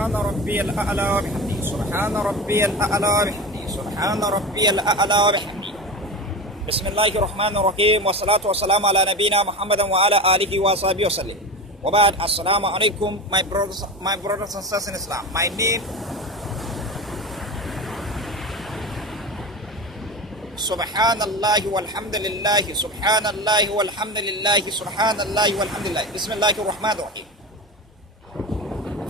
سبحان ربي الأعلى وبحمده سبحان ربي الأعلى وبحمده سبحان ربي الأعلى وبحمده. بسم الله الرحمن الرحيم والصلاة والسلام على نبينا محمد وعلى آله وصحبه وسلم. وبعد السلام عليكم my brothers and sisters in Islam. My name سبحان الله والحمد لله سبحان الله والحمد لله سبحان الله والحمد لله. بسم الله الرحمن الرحيم.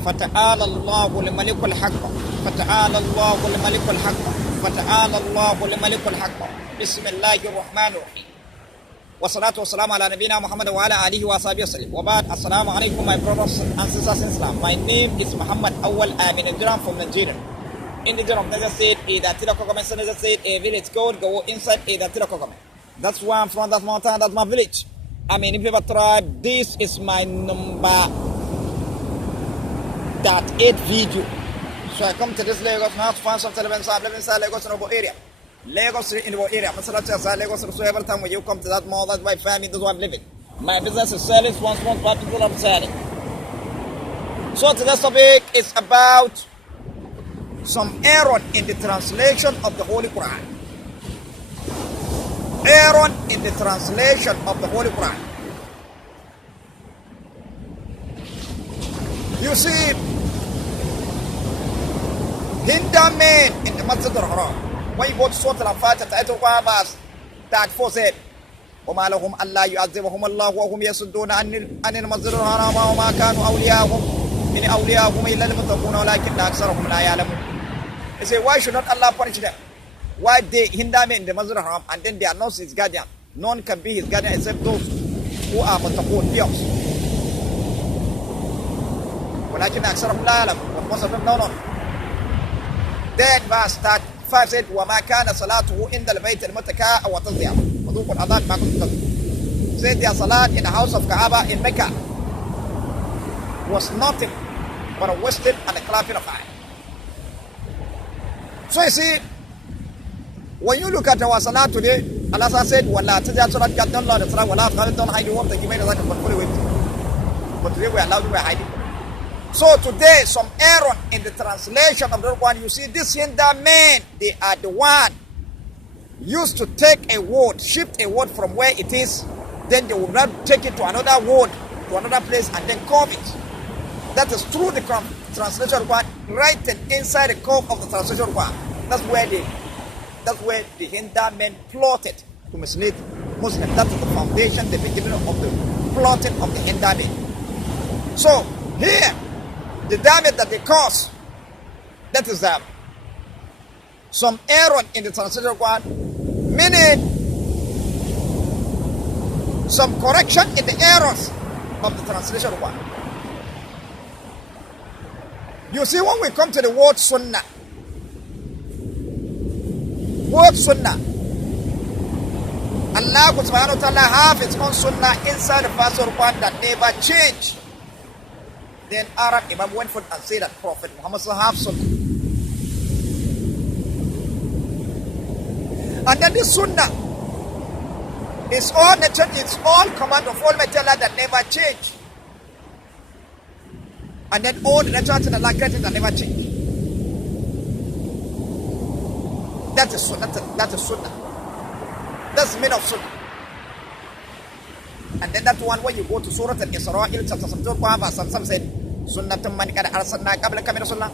فتعالى الله الملك الحق فتعالى الله الملك الحق فتعالى الله الملك الحق. بسم الله الرحمن الرحيم والصلاة والسلام على نبينا محمد وعلى آله وصحبه وسلم. وبعد السلام عليكم my brothers and sisters in Islam. My name is Muhammad Awal. I'm in Nigeria from Nigeria. In the of Niger State, Niger State, a village code, go inside Niger. That's where I'm from, that's my town, that's my village. I'm in Ipiba tribe. This is my number 8 video. So I come to this Lagos now to find some television. I live inside Lagos in the area. Lagos in the area. Lagos, so every time when you come to that mall, that's my family, that's where I'm living. My business is selling, one people I'm selling. So today's topic is about some error in the translation of the Holy Quran. Error in the translation of the Holy Quran. You see, Hindu men in the Masjid al-Haram, when you go to Surah Al-Fatiha, Ta'atul Qawabas, that 4 said, وَمَا لَهُمْ أَلَّا يُعَذِّبَهُمُ اللَّهُ وَهُمْ يَصُدُّونَ عَنِ الْمَسْجِدِ الْحَرَامِ وَمَا كَانُوا أَوْلِيَاءَهُ مِنْ أَوْلِيَاءَهُمْ إِلَّا الْمُتَّقُونَ وَلَكِنَّ أَكْثَرَهُمْ لَا يَعْلَمُونَ. They say, why should not Allah punish them? Why they hinder me in the Masjid al-Haram and then they are not his guardian? None can be his guardian except those who are muttaqun, pious. وَلَكِنَّ أَكْثَرَهُمْ لَا يَعْلَمُونَ. But most of them don't know. Then verse 5 said, وَمَا كَانَ صَلَاتُهُ إِنْدَ الْبَيْتِ الْمُتَّكَاءَ وَتَضْيَعَ وَذُوقُ الْعَذَابِ مَا كُنتُمْ تَكْفُرُونَ. Said their salat in the house of Kaaba in Mecca was nothing but a wasted and a clapping of eyes. So you see, when you look at our salah today, Allah said, "Wala tajal salat gaddan la salat wala khalid don't hide what the given that fully with." But today we are allowed to hide it. So today, some error in the translation of the Quran. You see, this Hindu men, they are the one used to take a word, shift a word from where it is, then they will not take it to another word, to another place, and then curve it. That is through the translation of the Quran, written inside the curve of the translation of the Quran. That's where the Hindu men plotted to mislead Muslims. That is the foundation, the beginning of the plotting of the Hindu men. So here, the damage that they cause, that is some error in the translation of the Quran, meaning some correction in the errors of the translation of the Quran. You see, when we come to the word Sunnah, Allah subhanahu wa ta'ala have his own Sunnah inside the verse of the Quran that never change. Then Arab Imam went forth and said that Prophet Muhammad have Sunnah. And then the Sunnah is all nature, it's all command of Almighty Allah that never change. And then all the natural things Allah created that never change. That is Sunnah. That is Sunnah. That's the meaning of Sunnah. And then that one when you go to Surah Al-Isra, chapter 72, verse 7 said, Sunnatum man qad arsalna qablaka min rasulina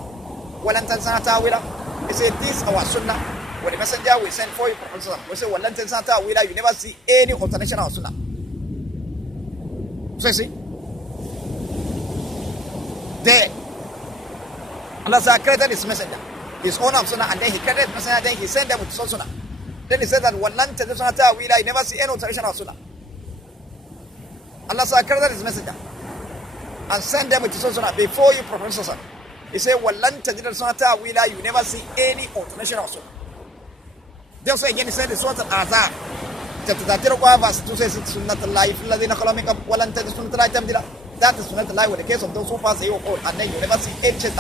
wa lan tansa ta'wila. He said, this our Sunnah. When the messenger we send for you, we say, wa lan tansa ta'wila, you never see any alternation of Sunnah. So you see, there, Allah created his messenger, his own of Sunnah, and then he created his messenger, then he sent them with Sunnah. Then he said that one land you never see any alteration of Sunnah. Allah created his messenger and sent them with Sunnah before you, Prophet Sunnah. He said, one land you never see any alteration of Sunnah. Then so again he said, the Surah Al-Azhar, chapter 30, verse 2 says, Sunnatullahi fil ladhina khalu min qabl wa lan tajid sunnatullahi tabdila. That is Sunnatullahi with the case of those who pass the old, and then you never see any change.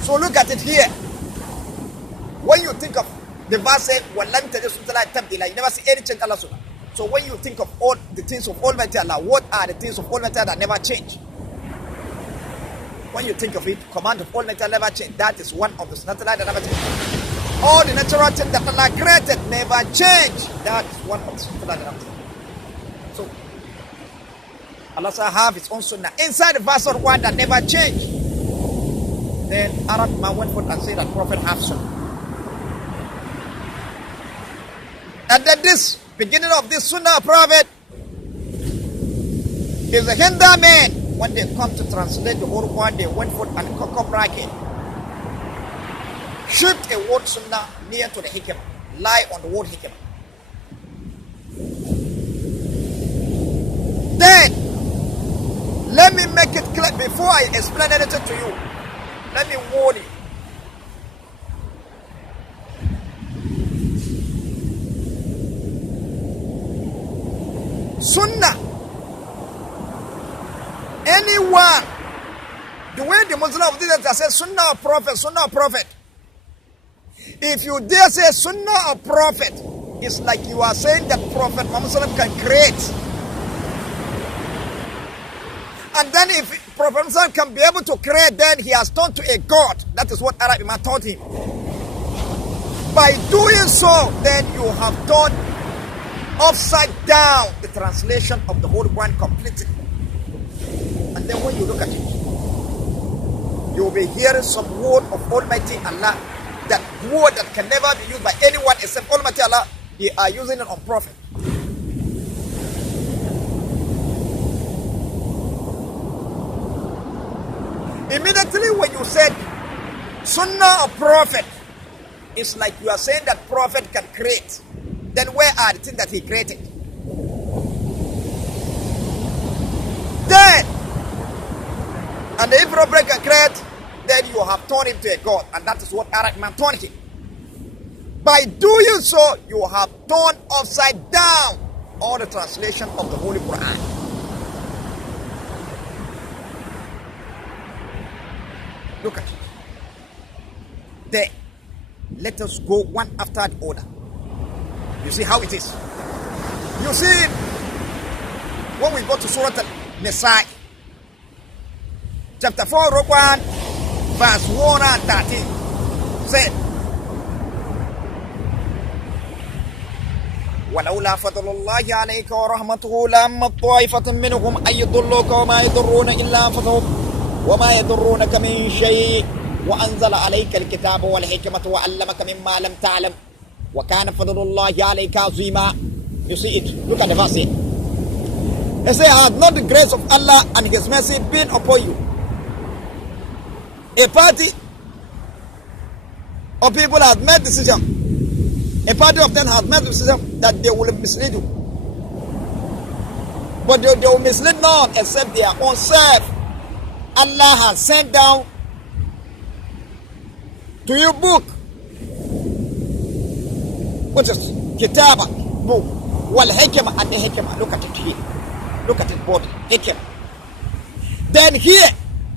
So look at it here. When you think of the verse say, وَلَنْ تَجِدْ سُنَّةَ اللَّهِ تَبْدِيلًا, you never see any change Allah Sunnah. So when you think of all the things of Almighty Allah, what are the things of Almighty Allah that never change? when you think of it, command of Almighty Allah never change. That is one of the Sunnah that never change. All the natural things that Allah created never change. That is one of the Sunnah that never change. So, Allah have His own Sunnah inside the verse of one that never change. Then Arab man went forth and said that Prophet have Sunnah. And then this beginning of this Sunnah Prophet is the Hindu man. When they come to translate the whole Quran, they went forth and cock bracket. Shift a word Sunnah near to the HIKIMA. Lie on the word HIKIMA. Then, let me make it clear before I explain anything to you. Let me warn you. Sunnah. Anyone. The way the Muslim of this says Sunnah or Prophet, Sunnah or Prophet. If you dare say Sunnah or Prophet, it's like you are saying that Prophet Muhammad can create. And then if Prophet Muhammad can be able to create, then he has turned to a God. That is what Arab Imam taught him. By doing so, then you have turned upside down the translation of the Holy Quran completely. And then when you look at it, you will be hearing some word of Almighty Allah, that word that can never be used by anyone except Almighty Allah. They are using it on Prophet. Immediately when you said Sunnah or Prophet, it's like you are saying that Prophet can create. Then where are the things that he created? Then, and if Prophet can create, then you have turned him to a God. And that is what Arab man turned him. By doing so, you have turned upside down all the translation of the Holy Quran. Look at it. There. Let us go one after the other. You see how it is. You see, when we go to Surah Al-Nisa, chapter 4, Quran, verse 1 and 13, said, ولولا فضل الله عليك ورحمته لهم طائفة منهم أن يضلوك وما يضرون إلا أنفسهم وما يضرونك من شيء وأنزل عليك الكتاب والحكمة وعلمك مما لم تعلم وكان فضل الله عليك عظيما. You see it. Look at the verse here. They say, had not the grace of Allah and His mercy been upon you, a party of people have made decision. A party of them has made decision that they will mislead you. But they will mislead none except their own self. Allah has sent down to you book, which is Kitaba, book, wal Hikima and the Hikima. Look at it here. Look at it both. Hikima. Then here,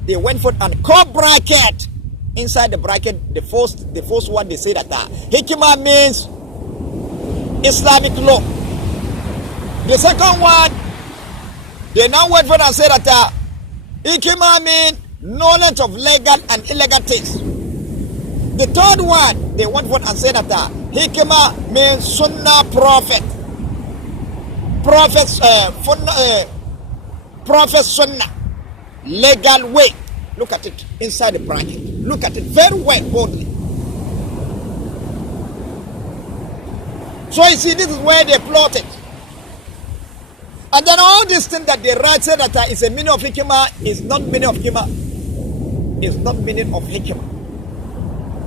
they went for and core bracket. Inside the bracket, the first one they say that Hikima means Islamic law. The second one, they now went for and say that Hikima means knowledge of legal and illegal things. The third one, they went for and said that Hikima means Sunnah Prophet. Prophet Sunnah. Legal way. Look at it inside the bracket. Look at it very well, boldly. So you see, this is where they plotted. And then all these things that they write say that is a meaning of Hikimah is not meaning of Hikimah. It's not meaning of Hikimah.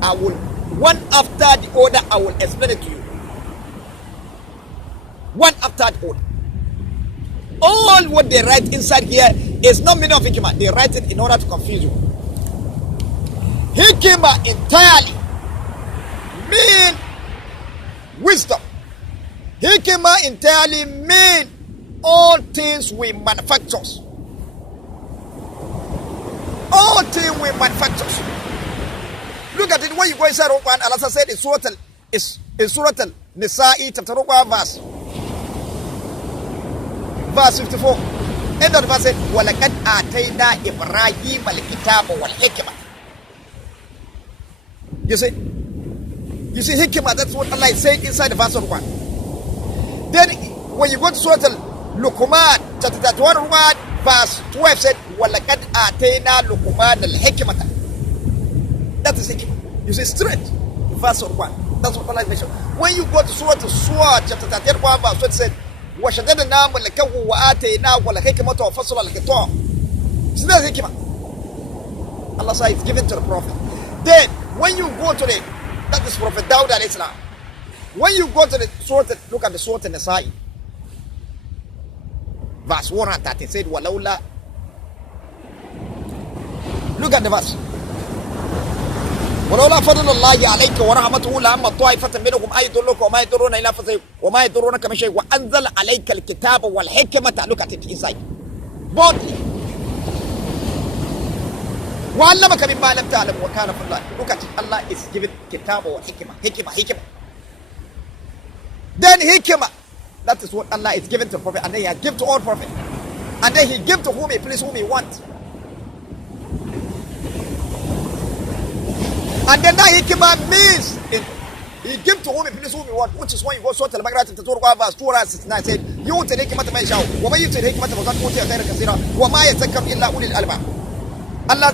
I will, one after the other, I will explain it to you. One after the other. All what they write inside here is not meaning of Hikimah. They write it in order to confuse you. Hikimah entirely mean wisdom. Hikimah entirely mean all things we manufacture. All things we manufacture. Look at it when you go inside Quran. Allah said in Surah Al-Nisa, chapter 1, verse 54. End of the verse said, وَلَقَدْ آتَيْنَا إِبْرَاهِيمَ الْكِتَابَ وَالْحِكْمَةَ. You see hikimah, that's what Allah is saying inside the verse of 1. Then when you go to Surah Al-Luqman, chapter 31, verse 12 said, وَلَقَدْ آتَيْنَا لُقْمَانَ الْحِكْمَةَ. That is hikimah. You see straight, verse of 1. That's what Allah is mentioning. When you go to Surah chapter 31, verse 12 said, وَشَدَدْنَا مَلَكَهُ وَآتَيْنَاهُ الْحِكْمَةَ وَفَصْلَ الْخِطَابِ. See, that's hikimah. Allah said it's given to the Prophet. Then when you go to that is Prophet Dawud alayhi salam. When you go to the Surah, look at the Surah An-Nasa'i, verse 130 said, وَلَوْلَا. Look at the verse. وَلَوْلَا فَضْلُ اللَّهِ عَلَيْكَ وَرَحْمَتُهُ لَعَمَّ طَائِفَةً مِنْهُمْ أَن يُضِلُّوكَ وَمَا يَضُرُّونَ إِلَّا أَنفُسَهُمْ وَمَا يَضُرُّونَكَ مِنْ شَيْءٍ وَأَنزَلَ عَلَيْكَ الْكِتَابَ وَالْحِكْمَةَ. Look at it inside. Boldly. وَعَلَّمَكَ مِمَّا لَمْ تَعْلَمْ وَكَانَ فَضْلُ اللَّهِ. Look at it. Allah is giving kitab wa hikmah. Then hikmah. That is what Allah is giving to the Prophet, and then He has given to all prophets. And then He gives to whom He please, whom He wants. And then that hikmah means He gives to whom He please, whom He wants, which is when you go Surah Al-Baqarah chapter 2 verse 269 said, يُؤْتِ الْحِكْمَةَ مَن يَشَاءُ وَمَن يُؤْتِ الْحِكْمَةَ فَقَدْ أُوتِيَ خَيْرًا كَثِيرًا وَمَا يَذَّكَّرُ إِلَّا أُولُو الْأَلْبَابِ. Allah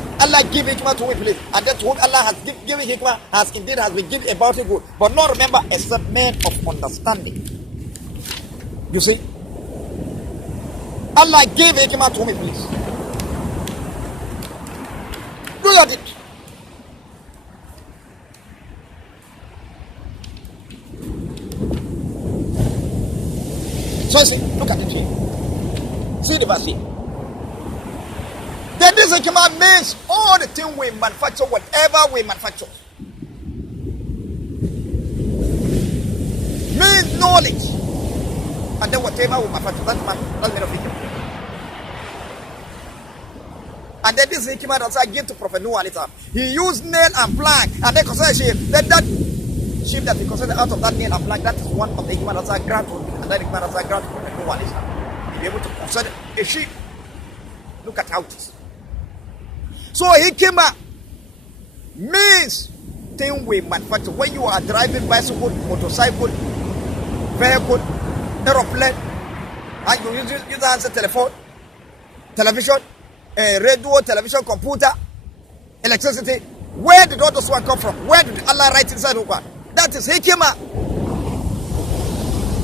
give hikmah to whom He please, and that to whom Allah has given hikmah has been given about it good, but not remember except men of understanding. You see, Allah gave hikmah to whom He please. Look at it. So see, look at it here. See the verse here. Then this hikmah means all the things we manufacture, whatever we manufacture, means knowledge. And then whatever we manufacture, that's made of hikmah. And then this hikmah that I give to Prophet Noah alayhi salam. He used nail and plank, and then consider sheep. Then that sheep that he considered out of that nail and plank, that is one of the hikmah that I grant to him. And that hikmah that I grant to Prophet Noah alayhi salam. He'll be able to consider a sheep. Look at how it is. So hikmah means thing we manufacture. When you are driving bicycle, motorcycle, vehicle, aeroplane, and you use the answer telephone, television, radio, television, computer, electricity, where did all those one come from? Where did Allah write inside of one? That is hikmah.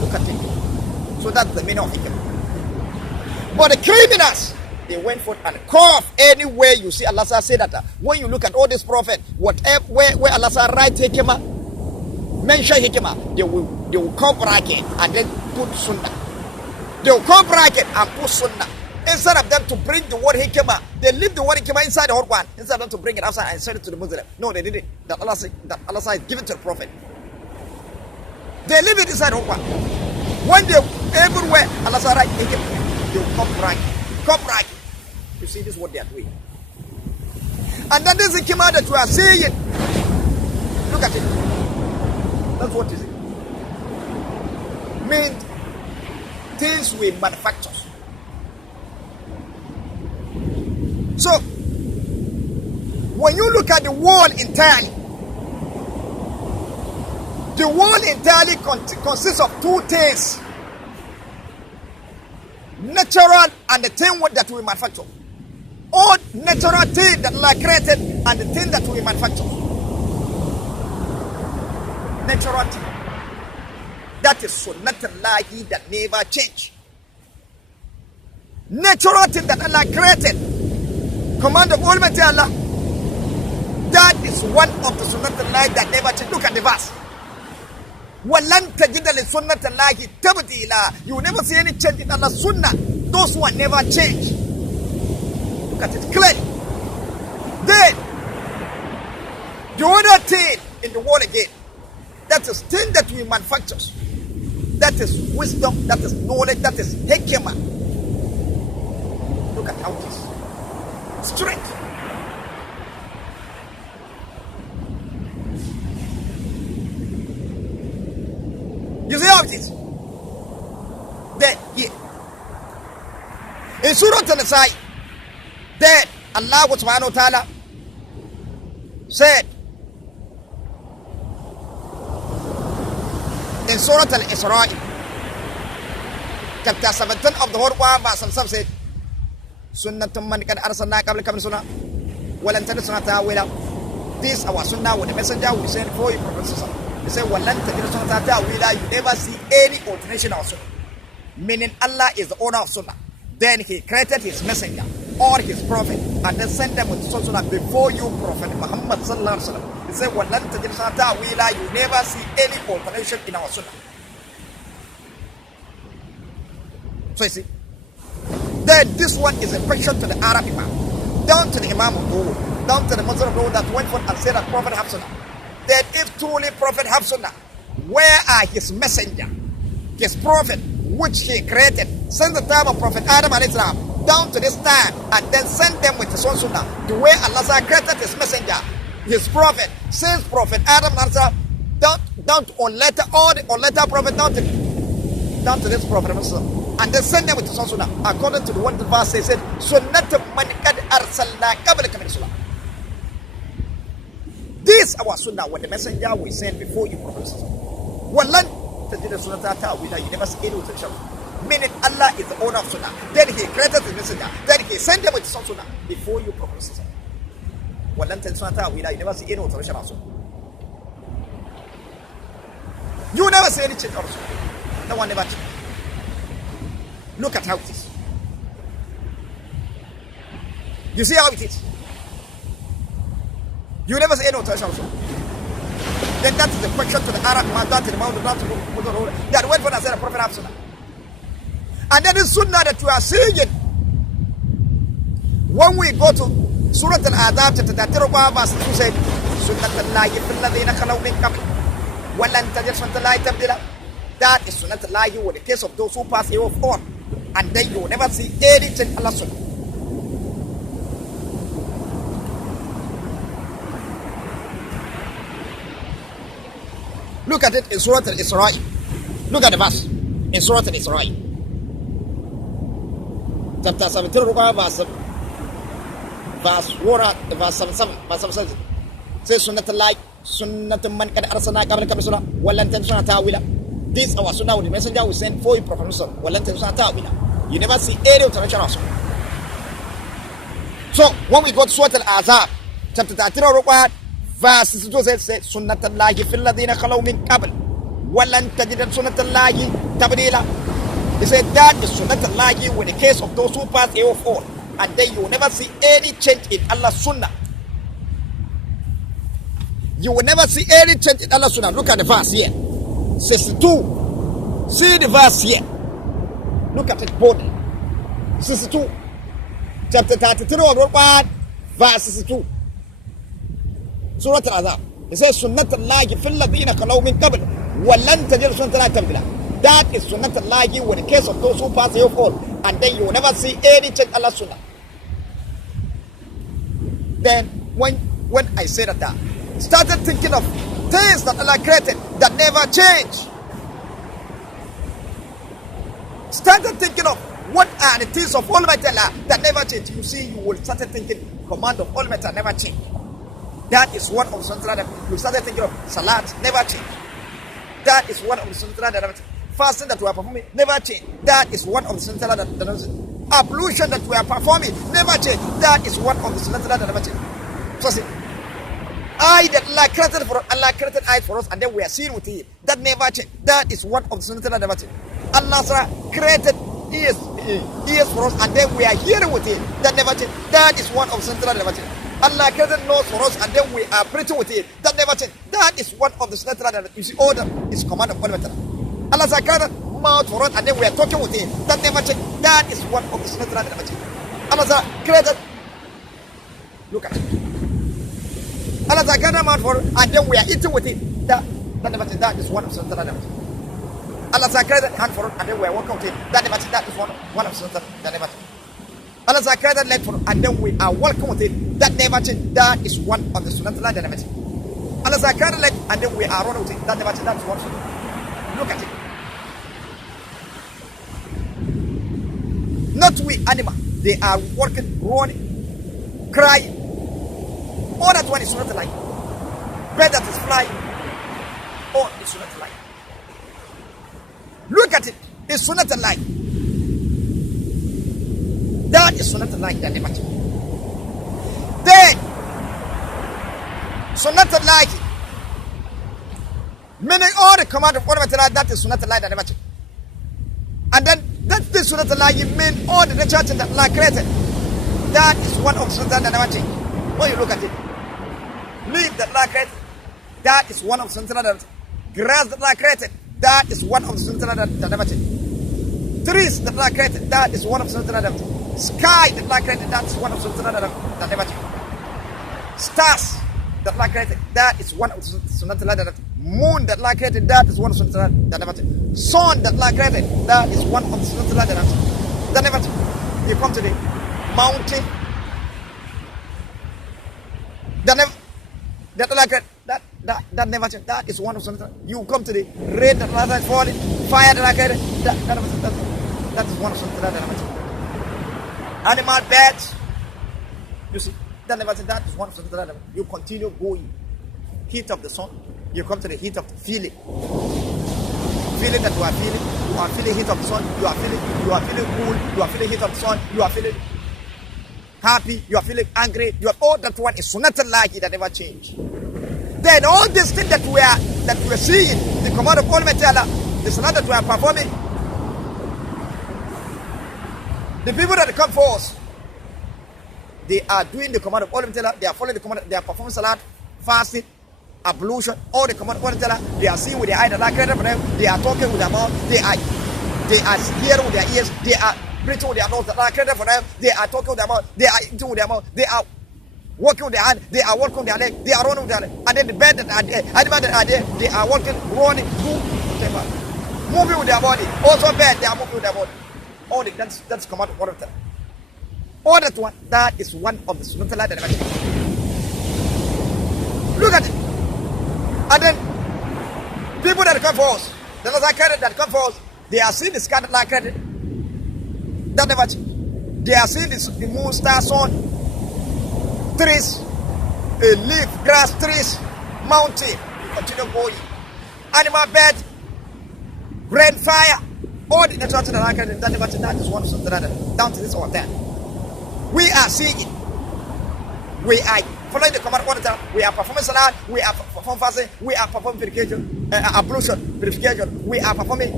Look at it. So that's the meaning of hikmah. But the criminals, they went forth and cough anywhere you see Allah say that. When you look at all these prophets, whatever where Allah write hikmah, mention hikmah, they will come bracket and then put sunnah. They will come bracket and put sunnah. Instead of them to bring the word hikmah, they leave the word hikmah inside the Quran. Instead of them to bring it outside and send it to the Muslim. No, they did it. That Allah said give it to the Prophet. They leave it inside the Quran. When they everywhere Allah said write hikmah, they will come bracket. Come bracket. You see, this is what they are doing. And then this hikmah that we are saying, look at it. That's what is it. Means things we manufacture. So, when you look at the world entirely, the world entirely consists of two things. Natural and the thing that we manufacture. All natural things that Allah created and the thing that we manufacture. Natural thing. That is sunnatullahi that never change. Natural thing that Allah created. Command of Almighty Allah. That is one of the sunnatullahi that never change. Look at the verse. وَلَن تَجِدَ لِسُنَّةِ اللَّهِ تَبْدِيلًا. You will never see any change in Allah's sunnah. Those who never change. Look at it clearly. Then, the other thing in the world again, that is thing that we manufacture. That is wisdom, that is knowledge, that is hikimah. Look at how it is. Straight. You see how it is? Then, here. In Surah An-Nisa, that Allah subhanahu wa ta'ala said in Surah Al-Isra, chapter 17 of the whole Quran, verse 7 said, Sunnatum man kad arsalna qablaka min sunnah walan tajid sunnata ta'wila. This our sunnah with the messenger we sent for you, Prophet. He said, walan tajid sunnata ta'wila. You never see any alteration of sunnah. Meaning Allah is the owner of sunnah. Then he created his messenger or his prophet and then sent them with sunnah before you, Prophet Muhammad sallallahu alaihi wasallam. He said, walan tajid sunnata ta'wila. You never see any alteration in our sunnah. So you see, then this one is a question to the Arab Imam, down to the Imam of Dawud, down to the Muslim of Dawud that went forth and said that Prophet have sunnah. That if truly Prophet have sunnah, where are his messenger, his prophet, which he created since the time of Prophet Adam alayhi salam down to this time, and then send them with his own sunnah, the way Allah created his messenger, his prophet, since Prophet Adam alayhi salam down to on letter, all the on letter prophet down to this Prophet Muhammad, and then send them with his own sunnah. According to the one verse, they said, Sunnatum man kad arsalna qablaka min sunnah. This our sunnah, when the messenger we sent before you, Prophet. Walan tajid sunnata ta'wila. You never see any alteration. Meaning Allah is the owner of sunnah. Then he created the messenger. Then he sent them with his own sunnah before you, Prophet. Walan tajid sunnata ta'wila. You never see any alteration of sunnah. You never see any change of sunnah. No one never changed. Look at how it is. You see how it is. You never say any alteration also. Then that is the question to the Arab man, that to the Mount, that to the Mount. That went for and said the Prophet have sunnah. And then the sunnah that we are seeing it. When we go to Surah Al-Adab, chapter 35, verse 2 said, Sunnatullahi fil ladhina khalaw min qabl wa lan tajid sunnatallahi tabdila. That is Sunnatullahi with the case of those who pass away of all. And then you will never see anything in Allah's sunnah. Look at it in Surah Al-Isra. Look at the verse in Surah Al-Isra. Chapter 17, verse 77. Says Sunnatullahi, Sunnatum man kad arsalna qablaka min sunnah walan tajid sunnata ta'wila. This our sunnah with the messenger we sent for you, Prophet Muhammad. You never see any alteration of sunnah. So when we go to Surah Al-Azab, chapter 13, verse 62 says, Sunnatullahi fil ladhina khalaw min qabl walan tajid sunnatallahi tabdila. He said that is Sunnatullahi with the case of those who pass away of all. And then you will never see any change in Allah's sunnah. You will never see any change in Allah's sunnah. Look at the verse here. 62. See the verse here. Look at it boldly. 62. Chapter 33 of Quran, verse 62. Surah Al-Azab. It says, Sunnatullahi fil ladhina khalaw min qabl wa lan tajid sunnatallahi tabdila. That is Sunnatullahi with the case of those who pass away of all. And then you will never see any change in Allah's sunnah. Then when I said that, started thinking of things that Allah created that never change. Started thinking of what are the things of Almighty Allah that never change. You see, you will start thinking command of Almighty Allah never change. That is one of the Sunnah that you started thinking of. Salat never change. That is one of the Sunnah that never change. Fasting that we are performing never change. That is one of the Sunnah that never change. Ablution that we are performing never change. That is one of the Sunnah that never change. So see, I that Allah created for us, Allah created eyes for us, and then we are seeing with Him. That never change. That is one of the Sunnah that never change. Allah created ears for us, and then we are hearing with Him. That never change. That is one of the Sunnah that never change. Allah created nose for us, and then we are breathing with Him. That never change. That is one of the Sunnah that you see. Order is command of Almighty Allah. Allah created mouth for us, and then we are talking with Him. That never change. That is one of the Sunnah that never change. Allah created. Look at it. Allah created mouth for us, and then we are eating with Him. That never change. That is one of the Sunnah that never change. Allah created hand for us, and then we are walking with Him. That never change. That is one of the Sunnah that never change. Allah created leg for us, and then we are walking with Him. That never change. That is one of the Sunnah that never change. Allah created leg, and then we are running with Him. That never change. That is one Sunnah. Look at it. Both we animal, they are working, running, crying. All that one is not like. Bird that is flying, all is not like. Look at it, it's not like. That is not like that image. Then, so not like it. Meaning all the command of order that is not like that image. And then that is not like it mean all the church that Allah created. That is one of the that image. When you look at it, leaf that Allah created, that is one of the that grass that Allah created, that is one of the that image. Trees that Allah created, that is one of the that sky that Allah created, that is one of the that image. Stars that Allah created, that is one of the that moon that Allah created, that is one of the that image. Sun that Allah created, that is one of the that image. You come to the mountain that Allah created, that never change. That is one of the. You come to the rain that Allah is falling, fire that Allah created, that is one of the that never change. Animal, bats, you see, that never change. That is one of the that you continue going. Heat of the sun, you come to the heat of the feeling. Feeling that you are feeling heat of the sun, you are feeling cool, you are feeling heat of the sun, you are feeling happy, you are feeling angry, you are all that one is sunnatullahi that never change. Then all these things that we are seeing, the command of Almighty Allah, the salah that we are performing, the people that come for us, they are doing the command of Almighty Allah, they are following the command, they are performing salah, fasting, ablution, all the command of Almighty Allah, they are seeing with their eyes that Allah created for them, they are talking with their mouth, they are hearing with their ears, they are breathing with their nose that Allah created for them, they are talking with their mouth, they are eating with their mouth, they are walking with their hand, they are walking with their leg, they are running with their leg, and then the bed that are there, animals that are there, they are walking, running, moving with their body. Also bed, they are moving with their body. All the that's command of all of them. All that one, that is one of the sunnah that never change. Look at it. And then people that come for us, the Lord that come for us, they are seeing the sky that like that never change. They are seeing the moon, star, sun, trees, a leaf, grass, trees, mountain, continue going. Animal, bed, rain, fire, all the natural things that are created, that is one of the other, down to this or that. We are seeing it. We are following the command all the time. We are performing salah, we are performing fasting, we are performing purification, ablution, purification. We are performing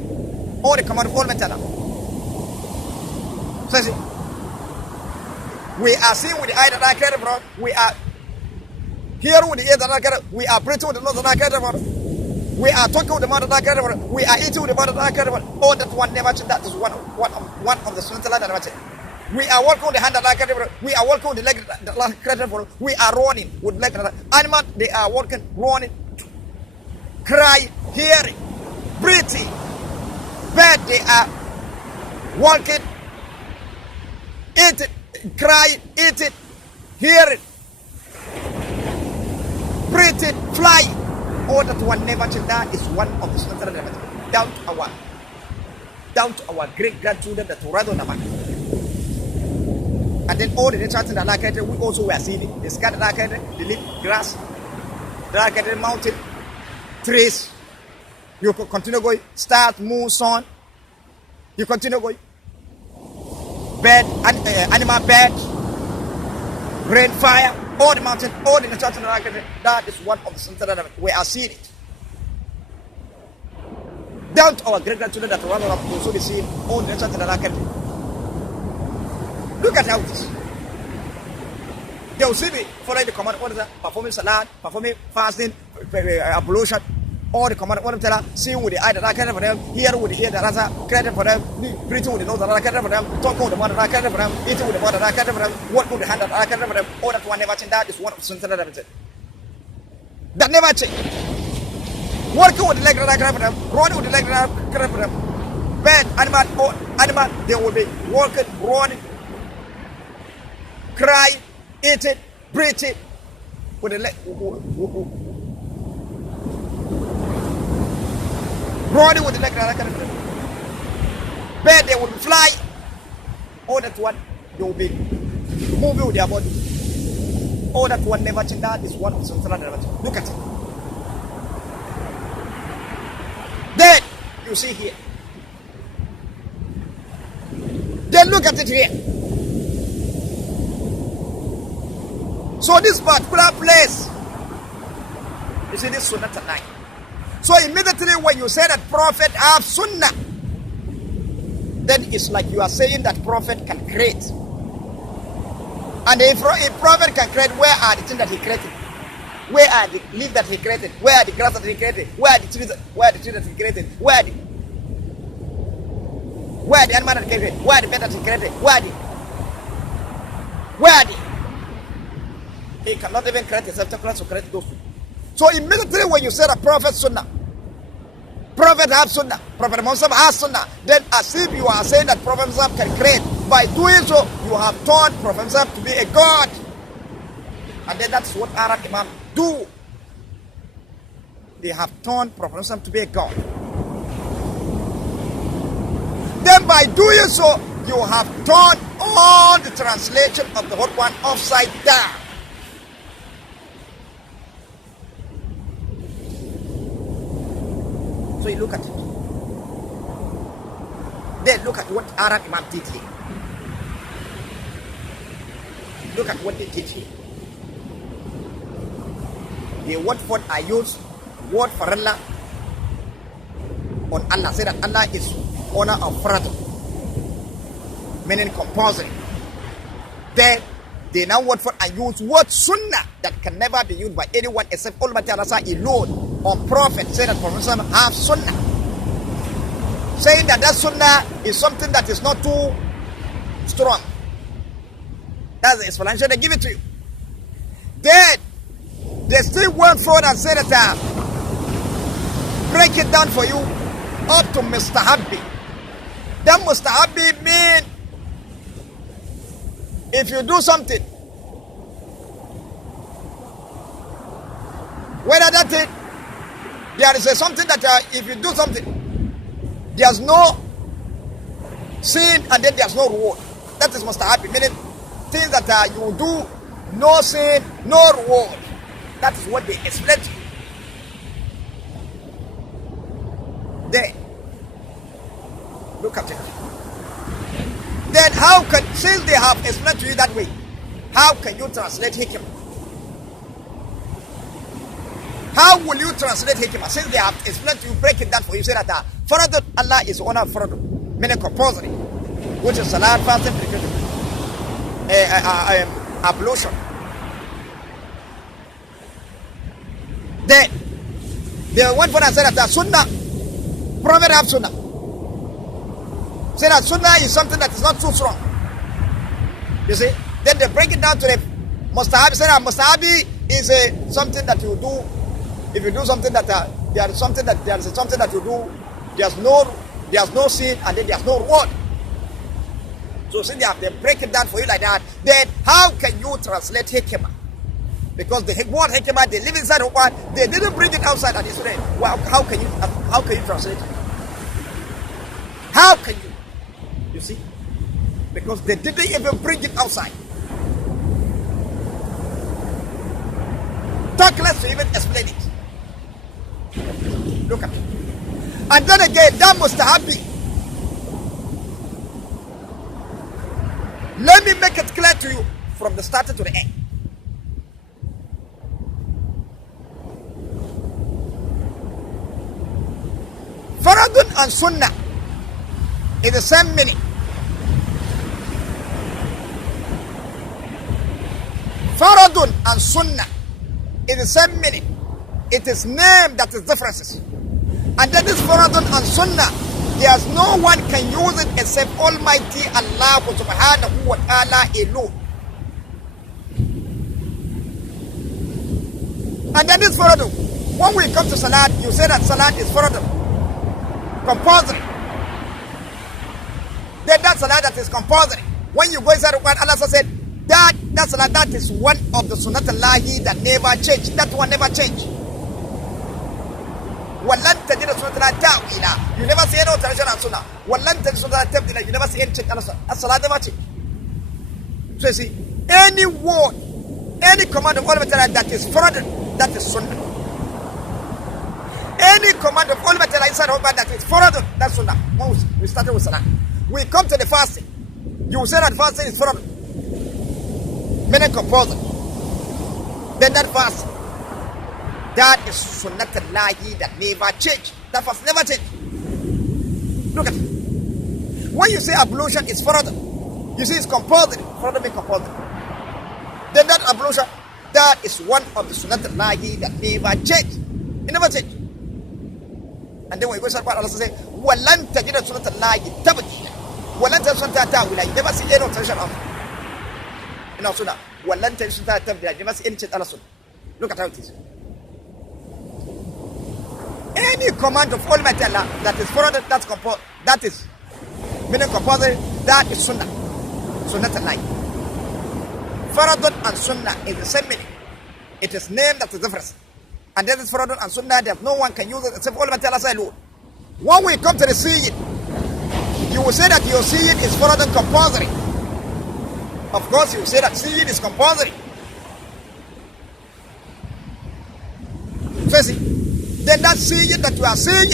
all the command of all mental. So see, we are seeing with the eye that I created for us. We are hearing with the ear that I created. We are breathing with the nose that I created for us. We are talking with the mouth that I created for us. We are eating with the mouth that I created for us. All that one never change. That is one of the sunnah that never change. We are walking with the hand that I created for us. We are walking with the leg that I created for us. We are running with leg that animals, they are walking, running, crying, hearing, breathing. Bed, they are walking, eating, crying, eating, hearing, breathing, flying. All that one never change. That is one of the sunnah that never change. Down to our great grandchildren that rather than. And then all the natural things that Allah created, we also were seeing it. The sky that Allah created, the leaf, grass, that Allah created, mountain, trees. You could continue going. Stars, moon, sun. You continue going. Bed, animal bed, rain, fire, all the mountains, all the natural things that Allah created. That is one of the sunnah that we are seeing it. Down to our great grandchildren that rather than also be seeing all the natural things that Allah created. Look at how it is. They will see me following the command of Allah, performing salah, performing fasting, ablution, all the command of Allah, seeing with the eye that I created for them, hearing with the ear that I created for them, breathing with the nose that I created for them, talking with the mouth that I created for them, eating with the mouth that I created for them, working with the hand that I created for them. All that one never change. That is one of the sunnah that never change. That never change. Working with the leg that I created for them, running with the leg that I created for them. Bed, animal, they will be working, running, cry, eat it, breathe it with the leg, running with the leg that I can. Bed, they will fly, All that one, they will be moving with their body. All that one never change. That is one of the never change. Look at it. Then you see here. Then look at it here. So this particular place, you see this Sunnah tonight. So immediately when you say that prophet have Sunnah, then it's like you are saying that prophet can create. And if a prophet can create, where are the things that he created? Where are the leaves that he created? Where are the grass that he created? Where are the trees that he created? Where are the animals that he created? Where are the birds that he created? Where are the? He cannot even create himself to create those two. So immediately when you say the prophet Sunnah, prophet have Sunnah, Prophet Muhammad has Sunnah, then as if you are saying that Prophet Muhammad can create. By doing so, you have taught Prophet Muhammad to be a god. And then that's what Arab Imam do. They have turned Prophet Muhammad to be a god. Then by doing so, you have turned all the translation of the whole one upside down. So you look at it. Then look at what Arab Imam did here. Look at what they did here. The word for I use word for Allah on Allah. Say that Allah is owner of FARADUN, meaning compulsory. Then they now word for I use word Sunnah that can never be used by anyone except Almighty Allah alone. On Prophet say that Prophet have Sunnah, saying that Sunnah is something that is not too strong. That's the explanation they give it to you. Then they still went forward and said that break it down for you up to mustahabbi. Then mustahabbi mean if you do something, whether that it there is something that if you do something, there's no sin and then there's no reward. That is mustahabbi, meaning things that you do, no sin, no reward. That is what they explain to you. Then, look at it. Then how can, since they have explained to you that way, how can you translate HIKIMA? How will you translate HIKIMA? Since they have explained to you, break it down for you, say that FARADUN, Allah is owner of FARADUN, meaning compulsory, which is Salah, fasting, ablution. Then the one for that said that Sunnah, Prophet have Sunnah. Say that Sunnah is something that is not too strong. You see? Then they break it down to the mustahabi. Say that mustahabi is something that you do. If you do something that there is something that you do, there's no sin and then there's no reward. So since they break it down for you like that, then how can you translate HIKIMA? Because the word HIKIMA, they live inside the word, they didn't bring it outside and Israel. Well, how can you translate it? How can you? You see? Because they didn't even bring it outside. Talk less to even explain it. Look at it. And then again, that mustahabi. Let me make it clear to you from the start to the end. FARADUN and Sunnah is the same meaning. FARADUN and Sunnah is the same meaning. It is name that is differences. And that is FARADUN and Sunnah. There's no one can use it except Almighty Allah subhanahu wa ta'ala alone. And that is FARADUN. When we come to Salat, you say that Salat is FARADUN, compulsory. Then that Salat that is compulsory. When you go inside the Quran, Allah said that Salat that is one of the Sunnatullahi that never change. That one never change. وَلَن تَجِدَ سُنَّةَ اللَّهِ تَأْوِيلًا. You never see any alteration of Sunnah. وَلَن تَجِدَ سُنَّةَ اللَّهِ تَبْدِيلًا. You never see any change in Sunnah. As-salah never change. So you see, any word, any command of Almighty Allah that is FARADUN, that is Sunnah. Any command of Almighty Allah inside of that is FARADUN, that's Sunnah. We started with Salah. We come to the fasting. You will say that fasting is FARADUN, meaning compulsory. Then that fast, that is Sunnatullahi that never change. That fast never change. Look at it. When you say ablution is FARADUN, you see it's compulsory. FARADUN means compulsory. Then that ablution, that is one of the Sunnatullahi that never change. It never change. And then when you go to Allah say, وَلَن تَجِدَ سُنَّةَ اللَّهِ تَبْدِيلًا. وَلَن تَجِدَ سُنَّةَ اللَّهِ. You never see any alteration of in our Sunnah. وَلَن تَجِدَ سُنَّةَ تَبْدِيلًا. You never see any change in our Sunnah. Look at how it is. Any command of Almighty Allah that is FARADUN, that's compulsory. That is meaning compulsory. That is Sunnah. Sunnatullahi. FARADUN and Sunnah is the same meaning. It is named that is different. And that is FARADUN and Sunnah that no one can use it except Almighty Allah alone. When we come to the seeing, you will say that your seeing is FARADUN compulsory. Of course, you will say that seeing is compulsory. So see, then that seeing that you are seeing,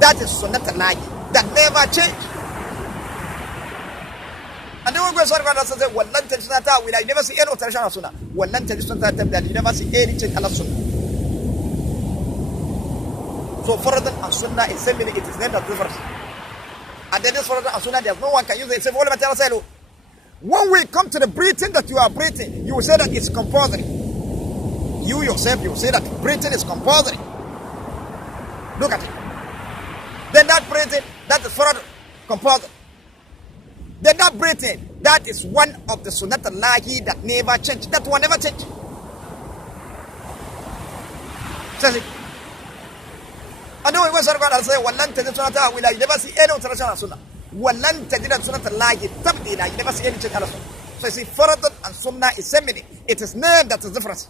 that is Sunnatullahi, that never change. And then when we go to Allah say, وَلَن تَجِدَ سُنَّةَ اللَّهِ. You never see any alteration of Sunnah. وَلَن تَجِدَ سُنَّةَ اللَّهِ. You never see any change in Allah's Sunnah. So FARADUN and Sunnah is same meaning. It is named as different. And then this FARADUN and Sunnah, there's no one can use it except Almighty Allah alone. When we come to the breathing that you are breathing, you will say that it's compulsory. You yourself, you will say that breathing is compulsory. Look at it. Then that breathing, that is FARADUN, compulsory. Then that breathing, that is one of the Sunnatullahi that never change. That one never change. Says it. And then we go to Allah and say, وَلَن تَجِدَ سُنَّةَ اللَّهِ. You never see any alteration of Sunnah. وَلَن تَجِدَ سُنَّةَ اللَّهِ تَبْدِيلًا. You never see any change in Sunnah. So you see, FARADUN and Sunnah is same meaning. It is named that is different.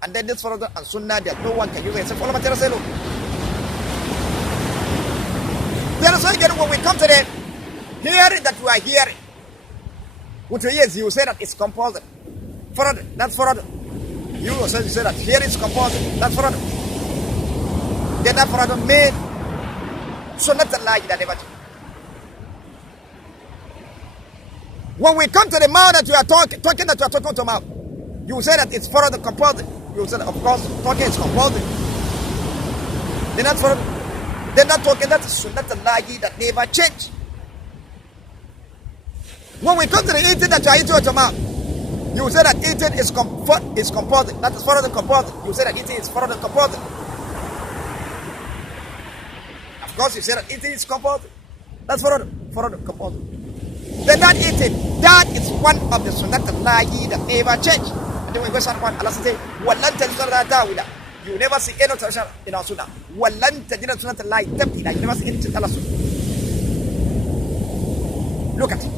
And then this FARADUN and Sunnah that no one can use it except Almighty Allah alone. Then also again, when we come to the hearing that you are hearing, with your ears, you say that it's compulsory. FARADUN, that's FARADUN. You also say that hearing is compulsory. That's FARADUN. Then that FARADUN made Sunnatullahi that never change. When we come to the mouth that you are talking that you are talking to mouth, you say that it's FARADUN compulsory. You say that, of course, talking is compulsory. Then that's FARADUN. Then that talking, that is Sunnatullahi that never change. When we come to the eating that you are eating with your mouth, you say that eating is compulsory. That is FARADUN compulsory. You say that eating is FARADUN compulsory. Of course, you say that eating is compulsory. That's FARADUN compulsory. Then that eating, that is one of the Sunnatullahi that never change. And then when we go to Allah says, وَلَن تَجِدَ سُنَّةَ اللَّهِ. You never see any alteration in our Sunnah. وَلَن تَجِدَ سُنَّةَ اللَّهِ تَبْدِيلًا. You never see any change in Allah's Sunnah. Look at it.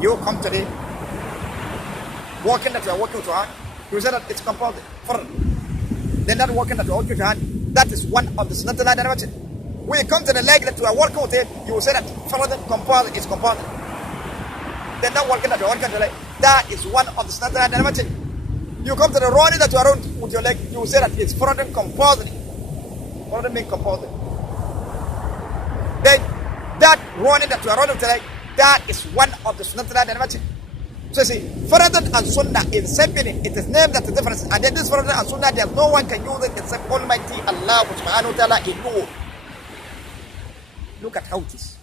You come today, walking that you are walking with your hand, you say that it's compulsory. Then that walking that you are walking with your hand, that is one of the Sunnatullahi that never change. When you come to the leg that you are walking with it, you will say that FARADUN compulsory is compulsory. Then that walking that you are walking with your leg, that is one of the Sunnatullahi that never change. You come to the running that you are running with your leg, you will say that it's FARADUN compulsory. FARADUN means compulsory. Then that running that you are running with your leg, that is one of the Sunnatullahi that never change. So you see, FARADUN and Sunnah is the same meaning. It is named that the difference. And then this FARADUN and Sunnah, there's no one can use it except Almighty Allah subhanahu wa ta'ala alone. Look at how it is.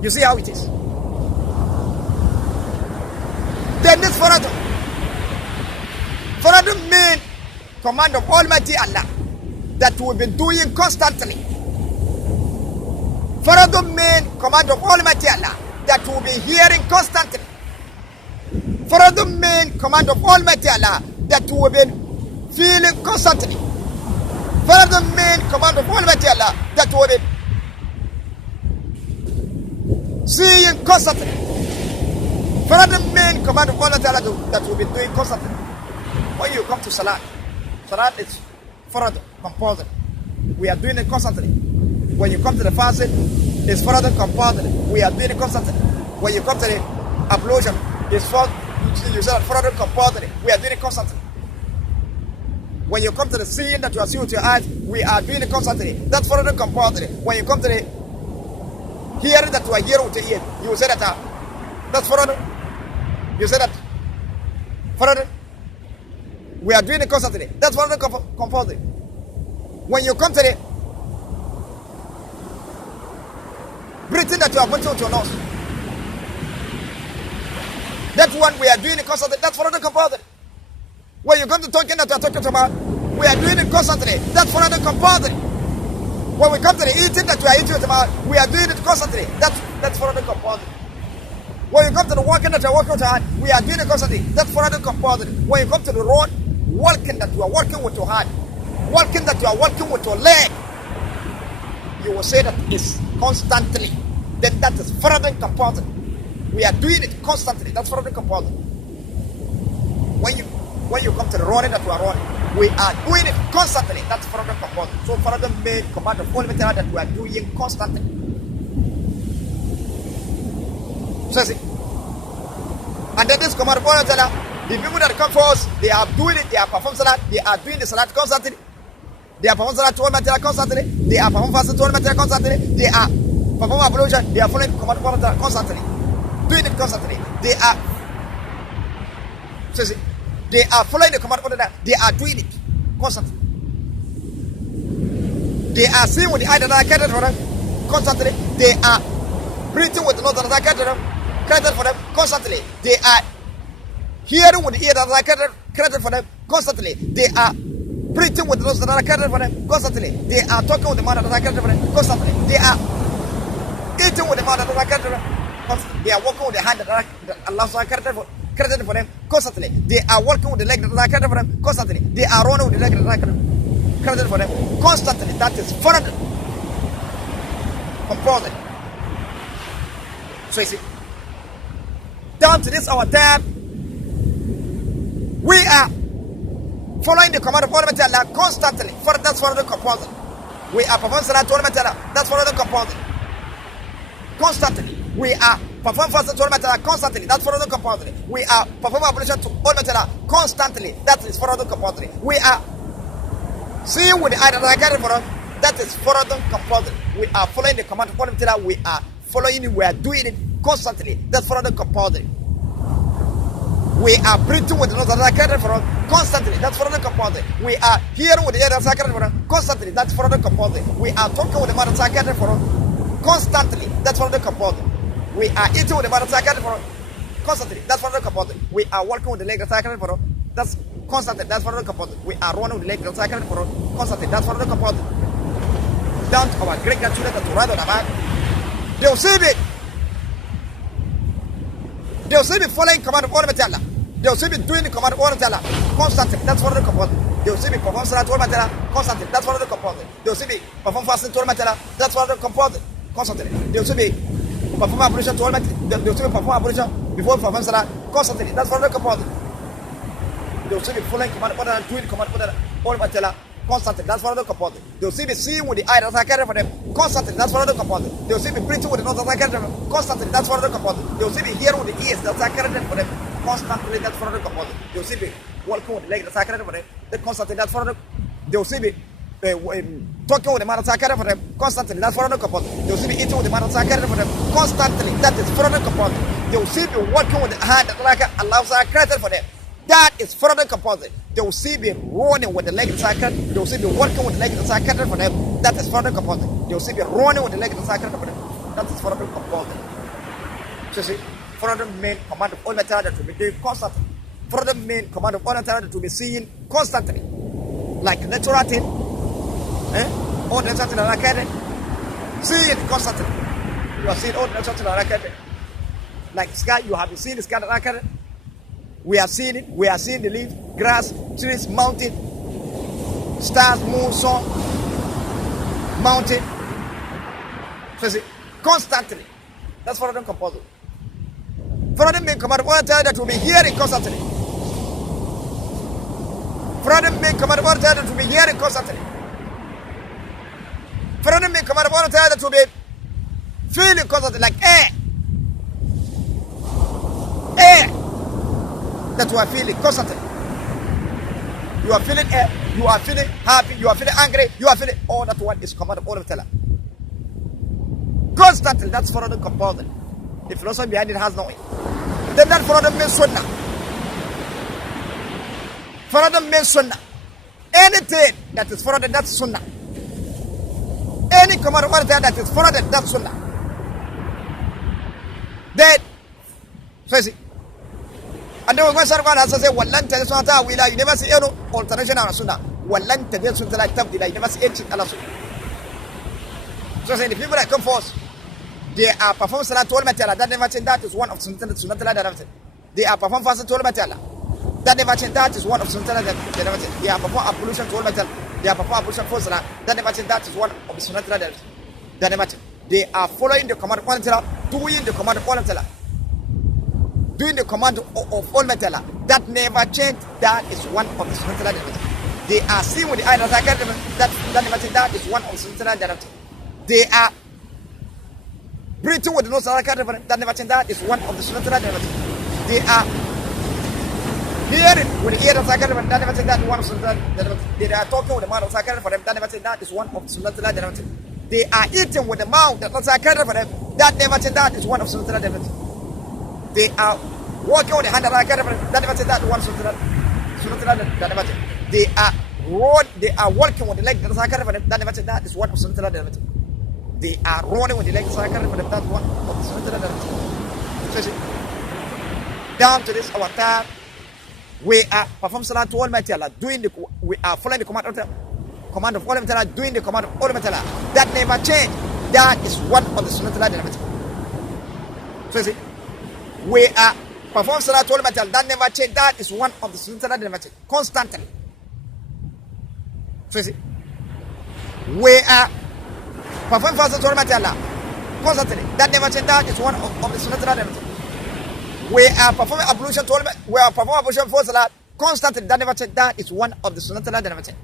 You see how it is. Then this FARADUN means command of Almighty Allah that we've been doing constantly. FARADUN means command of Almighty Allah that we'll be hearing constantly. FARADUN means command of Almighty Allah that we will be feeling constantly. FARADUN means command of Almighty Allah that we will be seeing constantly. FARADUN main command of Allah Ta'ala that we've been doing constantly. When you come to Salat is FARADUN, compulsory. We are doing it constantly. When you come to the fasting, it's FARADUN, compulsory. We are doing it constantly. When you come to the ablution, it's FARADUN, compulsory. We are doing it constantly. When you come to the seeing that you are seeing with your eyes, we are doing it constantly. That's FARADUN, compulsory. When you come to the hearing that you are hearing with your ear, you will say that that's FARADUN. You say that FARADUN. We are doing it constantly. That's FARADUN, compulsory. When you come to the breathing that you are putting with your nose, that one we are doing it constantly. That's FARADUN, compulsory. When you come to talking that you are talking about, we are doing it constantly. That's FARADUN, compulsory. When we come to the eating that you are eating about, we are doing it constantly. That's FARADUN, compulsory. When you come to the walking that you are walking with your hand, we are doing it constantly. That's FARADUN, compulsory. When you come to the road, walking that you are walking with your hand, walking that you are walking with your leg, you will say that it's constantly. Then that is FARADUN, compulsory. We are doing it constantly. That's FARADUN, compulsory. When you come to the running that you are running, we are doing it constantly. That's FARADUN, compulsory. So FARADUN made command of all material that we are doing constantly. So see. And then this command of all material, the people that come for us, they are doing it, they are performing salat, they are doing the salat constantly. They are performing salat to all material constantly. They are performing fasting to all material constantly. They are performing ablution. They are following command of all material constantly. Doing it constantly. They are, so see, they are following the command of all material. They are doing it constantly. They are seeing with the eye that are created for them constantly. They are breathing with the nose that are created for them constantly. They are hearing with the ear that are created for them constantly. They are breathing with the nose that are created for them constantly. They are talking with the mouth that are created for them constantly. They are eating with the mouth that are created for them constantly. They are walking with the hand that Allah created for them constantly. They are walking with the leg that are created for them constantly. They are running with the leg that are created for them constantly. That is FARADUN, compulsory. So you see, down to this our time, we are following the command of Almighty Allah constantly. That's FARADUN, compulsory. We are performing salat to Almighty Allah. That's FARADUN, compulsory. Constantly. We are performing fasting to Almighty Allah constantly. That's FARADUN, compulsory. We are performing ablution to Almighty Allah constantly. That is FARADUN, compulsory. We are seeing with the eye that are guided for us. That is FARADUN, compulsory. We are following the command of Almighty Allah. We are following it. We are doing it constantly. That's FARADUN, compulsory. We are breathing with the nose that are created for us constantly. That's FARADUN, compulsory. We are hearing with the ear that are created for us constantly. That's FARADUN, compulsory. We are talking with the mouth that are created for us constantly. That's FARADUN, compulsory. We are eating with the mouth that are created for us constantly. That's FARADUN, compulsory. We are walking with the leg that are created for us. That's constantly. That's FARADUN, compulsory. We are running with the leg that are created for us constantly. That's FARADUN, compulsory. Down to our great grandchildren that ride on the back, they will see me. They will see me following command of Almighty Allah. They will see me doing the command of Almighty Allah constantly. That's FARADUN, compulsory. They will see me perform salat to Almighty Allah constantly. That's FARADUN, compulsory. They will see me perform fasting to Almighty Allah. That's FARADUN, compulsory. Constantly. They will see me perform ablution to Almighty. They will see me perform ablution before performing salat constantly. That's FARADUN, compulsory. They will see me following command of Allah, doing command of Almighty Allah constantly. That's FARADUN, compulsory. They will see me seeing with the eye that I carry for them constantly. That's FARADUN, compulsory. They will see me breathing with the nose that I carry for them constantly. That's FARADUN, compulsory. They will see me hearing with the ears that I carry for them constantly. That's FARADUN, compulsory. They will see me walking with the leg that I carry for them constantly. That's FARADUN. They will see me talking with the mouth that I carry for them constantly. That's FARADUN, compulsory. They will see me eating with the mouth that I carry for them constantly. That is FARADUN, compulsory. They will see me walking with the hand that Allah created for them. That is FARADUN, compulsory. They will see me running with the leg that I carry. They will see me walking with the leg that I carry for them. That is FARADUN, compulsory. They will see me running with the leg that I carry for them. That is FARADUN, compulsory. So see, FARADUN main command of all material that will be doing constantly. FARADUN main command of all material that will be seeing constantly. Like natural thing, all natural thing that are carried. See it constantly. You are seeing all natural thing that are carried. Like sky, you have been seeing the sky that are carried. We are seeing it. We are seeing the leaves, grass, trees, mountain, stars, moon, sun, mountain. So see, constantly. That's FARADUN, compulsory. FARADUN main command all the time that will be hearing constantly. FARADUN main command all the time that will be hearing constantly. FARADUN main command all the time that will be feeling constantly like air. Air that you are feeling constantly. You are feeling air, you are feeling happy, you are feeling angry, you are feeling all that one is command of all of Tala. Constantly, that's FARADUN compulsory. The philosophy behind it has no way. Then that FARADUN means Sunnah. FARADUN means Sunnah. Anything that is FARADUN, that's Sunnah. Any command of all that is FARADUN, that's Sunnah. Then, so you see, and then when someone has to say, Wallan Tadil Sunnah, you never see any alteration on Sunnah. Wallan Tadil Sunnah, you never see anything on Sunnah. So say the people that come first, they are performing Salah to all material. That never change. That is one of Sunnah. They are performing fasting to all material. That never change. That is one of Sunnah. They are performing ablution to all material. They are performing ablution for Salah. That never change. That is one of Sunnah. That never change. They are following the command of all material, doing the command of all material. Doing the command of all material. That never change. That is one of the Sunnah. They are seeing with the eye that never change. That is one of Sunnah. They are breathing with the nose that never change. That is one of the Sunnah. They are hearing with the ear of that never change. That is one of Sunnah. They are talking with the mouth of for them. That never change. That is one of the Sunnah. They are eating with the mouth that for them. That never change. That is one of Sunnah. They are walking with the hand that never change. That is one of Sunnah. That never change. They are walking with the leg that for them. That never change. That is one of Sunnah. They are running with the legs for them. That one of the Sunnah. Down to this our time, we are performing Salah to Almighty Allah, we are following the command of Almighty Allah, doing the command of Almighty Allah. That never change. That is one of the Sunnah. So you see, we are performing Salah to Almighty Allah. That never change. That is one of the Sunnah. Constantly. So you see, we are performing fasting to Almighty Allah constantly. That never change. That is one of the Sunnah. We are performing ablution to Almighty. We are performing ablution for Salah constantly. That never change. That is one of the Sunnah. That never change.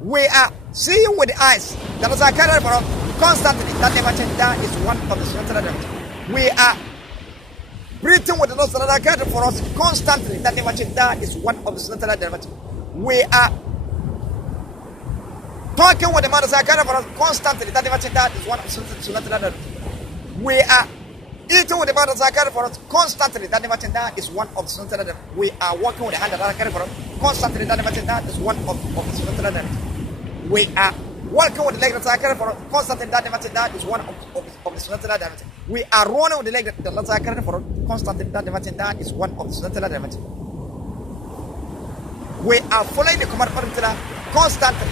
We are seeing with the eyes. That is our character for us constantly. That never change. That is one of the Sunnah. That never change. We are breathing with the nose. That is our character for us constantly. That never change. That is one of the Sunnah. That never change. We are talking with the mother for us constantly. That never change. That is one of the Sunnah. We are eating with the mother for us constantly. That never change. That is one of the Sunnah. We are walking with the hand for us constantly. That never change. That is one of the Sunnah. We are walking with the leg for us constantly. That never change. That is one of the Sunnah. We are running with the leg for us constantly. That never change. That is one of the Sunnah. We are following the command of Allah constantly.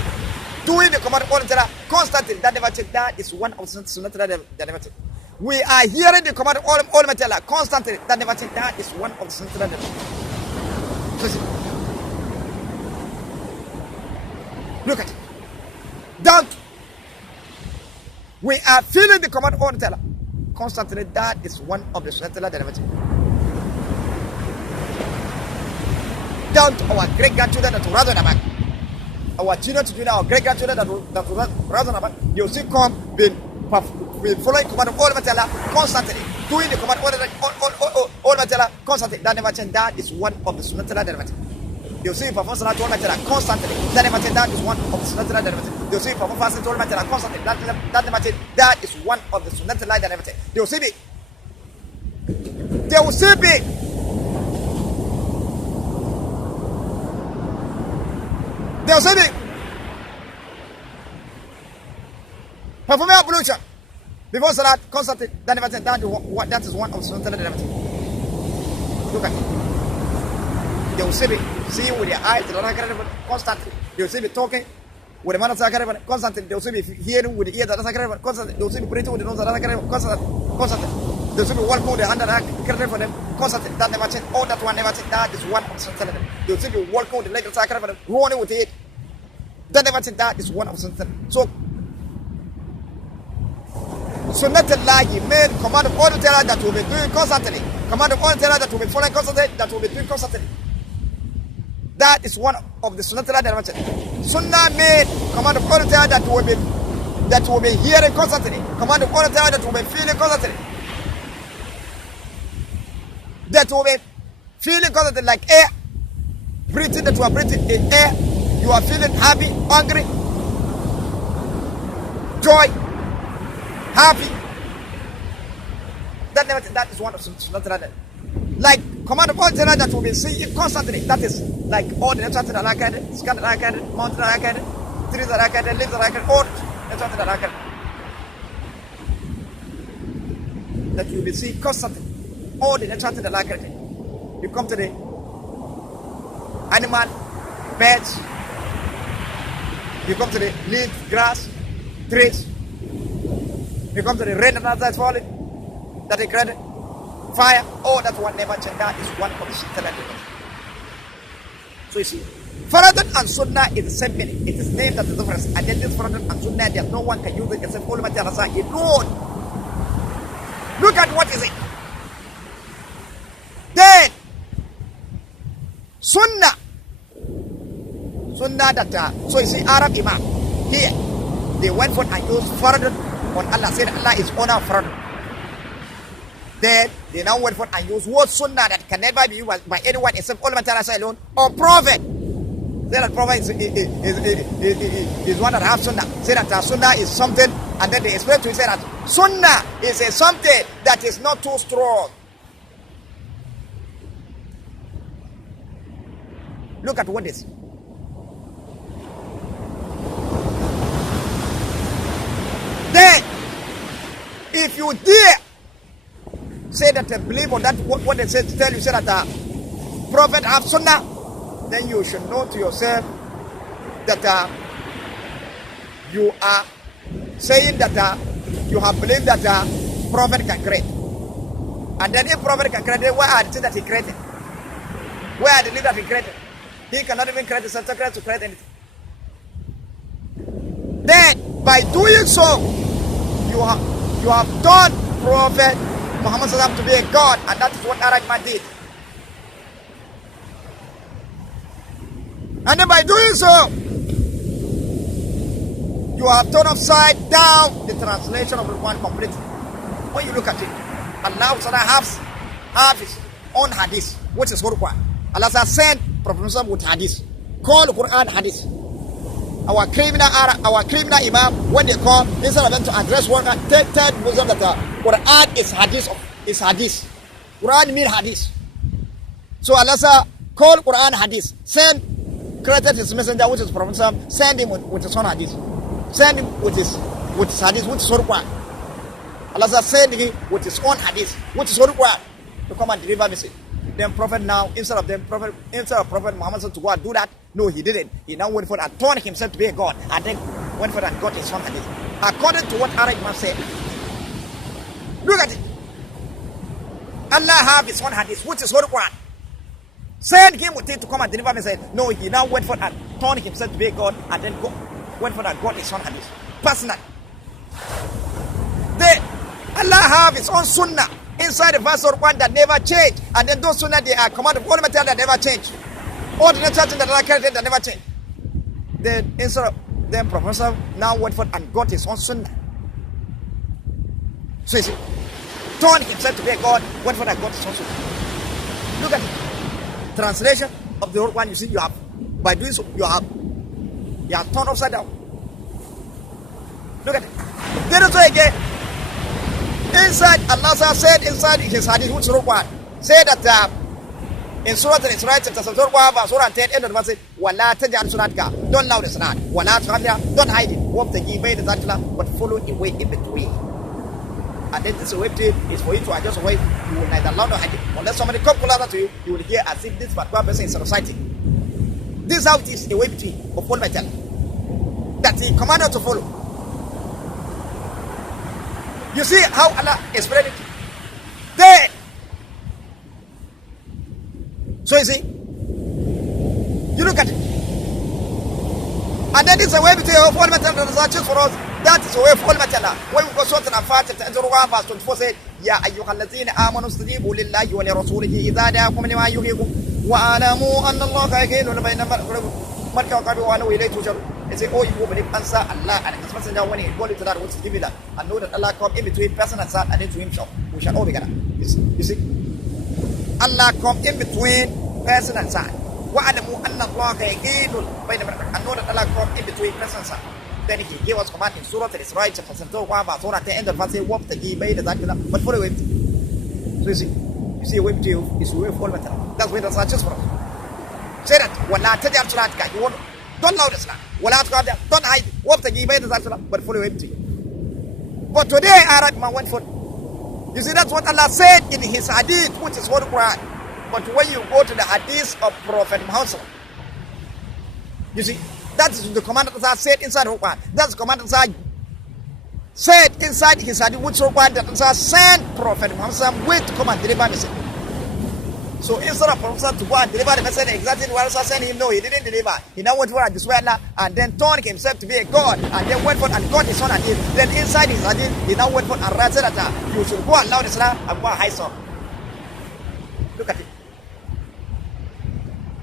Doing the command of Allah constantly. That never change. That is one of the Sunnah. That never change. We are hearing the command of Almighty Allah constantly. That never change. That is one of the Sunnah. Look at it. Don't. We are feeling the command of Almighty Allah constantly. That is one of the Sunnah. That never change. Down to our great grandchildren that will rather than back. Our children to do our great grandchildren that will rather than back. You see, come being following command of Almighty Allah constantly, doing the command of Almighty Allah constantly. That never change. That is one of the Sunnah. That never change. You see, perform Salah to Almighty Allah constantly. That never change. That is one of the Sunnah. That never change. You see, perform fasting to Almighty Allah constantly. That never change. That is one of the Sunnah. That never change. You see me. They will see me. They will see me. Performing ablution before Salah constantly. That never change. That is one of the Sunnah. That never change. Look at it. They will see me. See with their eyes. Constantly. They will see me talking with the mouth constantly. They will see me hearing with the ear constantly. They will see me breathing with the nose constantly. They will see me walking with the hand for them constantly. That never change. All that one never change. That is one of the Sunnah. They will see me walking with the leg for them, running with it. That never change. That is one of the Sunnah. Sunnatullahi made command of all the Torah that will be doing constantly. Command of all the Torah that will be following constantly, that will be doing constantly. That is one of the Sunnatullah that I mentioned. Sunnah made command of all the Torah that will be hearing constantly. Command of all the Torah that will be feeling constantly. That will be feeling constantly like air. Breathing, that you are breathing in air. You are feeling happy, hungry, joy, happy. That is one of Sunnah. Like command of all the that will be seeing constantly. That is like all the natural that I can, sky that I can, mountain that I can, trees that I can, leaves that I can, all natural that I can. That you will be seeing constantly. All the natural that I can. You come to the animal, birds. You come to the leaves, grass, trees. You come to the rain that's falling. That is created. Fire. Oh, that's one never change. That is one of the Sunnah. So you see, FARADUN and Sunnah is the same meaning. It is named as the difference. And then this FARADUN and Sunnah, there's no one can use it except Almighty Allah alone. Look at what is it. Then Sunnah that so you see Arab Imam here, they went for and used FARADUN on Allah, said Allah is owner of FARADUN. Then they now went for and use word Sunnah that can never be used by anyone except Almighty Allah alone or Prophet. Say that Prophet is one that has Sunnah. Say that Sunnah is something, and then they explain to you, say that Sunnah is something that is not too strong. Look at what is. Then, if you dare say that believe on that what they say to tell you, say that the Prophet have Sunnah, then you should know to yourself that you are saying that you have believed that Prophet can create. And then if Prophet can create, where are the things that he created? Where are the things that he created? He cannot even create himself to create anything. Then by doing so, you have done Prophet Muhammad to be a God, and that is what Arab did. And then by doing so, you have turned upside down the translation of the Quran completely. When you look at it, Allah has his own hadith, which is Quran. Allah has sent Prophet Muhammad with hadith. Call the Quran hadith. Our criminal imam, when they come, instead of them to address one, tell Muslim that Quran is hadith. Quran means hadith. So Allah said, call Quran hadith. Send, created his messenger, which is Prophet Muhammad, send him with his own hadith. Send him with his hadith, which is Quran. Allah said, send him with his own hadith, which is Quran, to come and deliver message. Then Prophet now, instead of Prophet Muhammad to go and do that, no, he didn't. He now went for and turned himself to be a God, and then went for and got his own hadith. According to what Arab man said. Look at it. Allah have his own hadith, which is Holy Quran. Send him with it to come and deliver message. No, he now went for and turned himself to be a God, and then went for and got his own hadith. Personal. Then Allah have his own Sunnah inside the verse of Quran that never change, and then those Sunnah, they are command of all material that never change. All the natural things that Allah created that never change. Then instead of them, Prophet now went for and got his own Sunnah. So you see, turned himself to be a God, went for and got his own Sunnah. Look at it. Translation of the whole one, you see, you have, by doing so, you have turned upside down. Look at it. Then also again, inside, Allah said inside his hadith, which is Quran, say that in Surah Al-Isra, chapter 1, verse 1 and 10, end of the verse, وَلَا تَجْعَلْ صُلَاتِكَ, don't loud the salat, وَلَا تُخَفِّهَا, don't hide it, وَابْتَغِي بَيْنَ ذَلِكَ, but follow a way in between. And then this way is for you to adjust a way, you will neither loud nor hide it. Unless somebody come closer to you, you will hear as if this particular person is reciting. This is how it is, a way between of all metal that he commanded to follow. You see how Allah explained it? There. So you see, you look at it. And then it's a way between all metal that is choose for us That is the way for Allah. When we go to the Fatiha, verse 24 said, Ya ayyuhalladhina amanu istajibu lillahi wa li rasulihi idha da'akum lima yuhyikum wa alamu anna Allaha yahulu bayna marka wa qabi wa alu ilayhi tusharun. They say, oh, you believe answer Allah and His Messenger when He called you to that, what's give you that, and know that Allah come in between person and son and into Himself. We shall all be gathered. You see, Allah come in between person and son. وَعَلَمُوا أَنَّ اللَّهَ يَحِيلُ بَيْنَ مَرْءٍ. And know that Allah come in between person and son. Then He gave us command in Surah Al-Isra, chapter 72, Surah at the end of the verse, وَابْتَغِي بَيْنَ ذَلِكَ. But follow it. So you see, a way to you is a way for Allah. That's why that's not just for us. Say that. وَلَا تَجْعَلْ صَلَاتَكَ. You want to. Don't loud the salah. Don't hide. وَابْتَغِي بَيْنَ ذَلِكَ. But follow him to you. But today, I read my one foot. You see, that's what Allah said in His hadith, which is Holy Quran. But when you go to the hadith of Prophet Muhammad, you see, that is the command that Allah said inside the Quran. That's the command that Allah said inside His hadith, which Quran that Allah sent Prophet Muhammad with command, deliver message. So instead of Prophet to go and deliver the message exactly what Allah sent him, no, he didn't deliver. He now went for and destroyed Allah and then turned himself to be a God and then went for and got his son and him. Then inside his hadith, he now went for and said that you should go and loud Islam and go and high some. Look at it.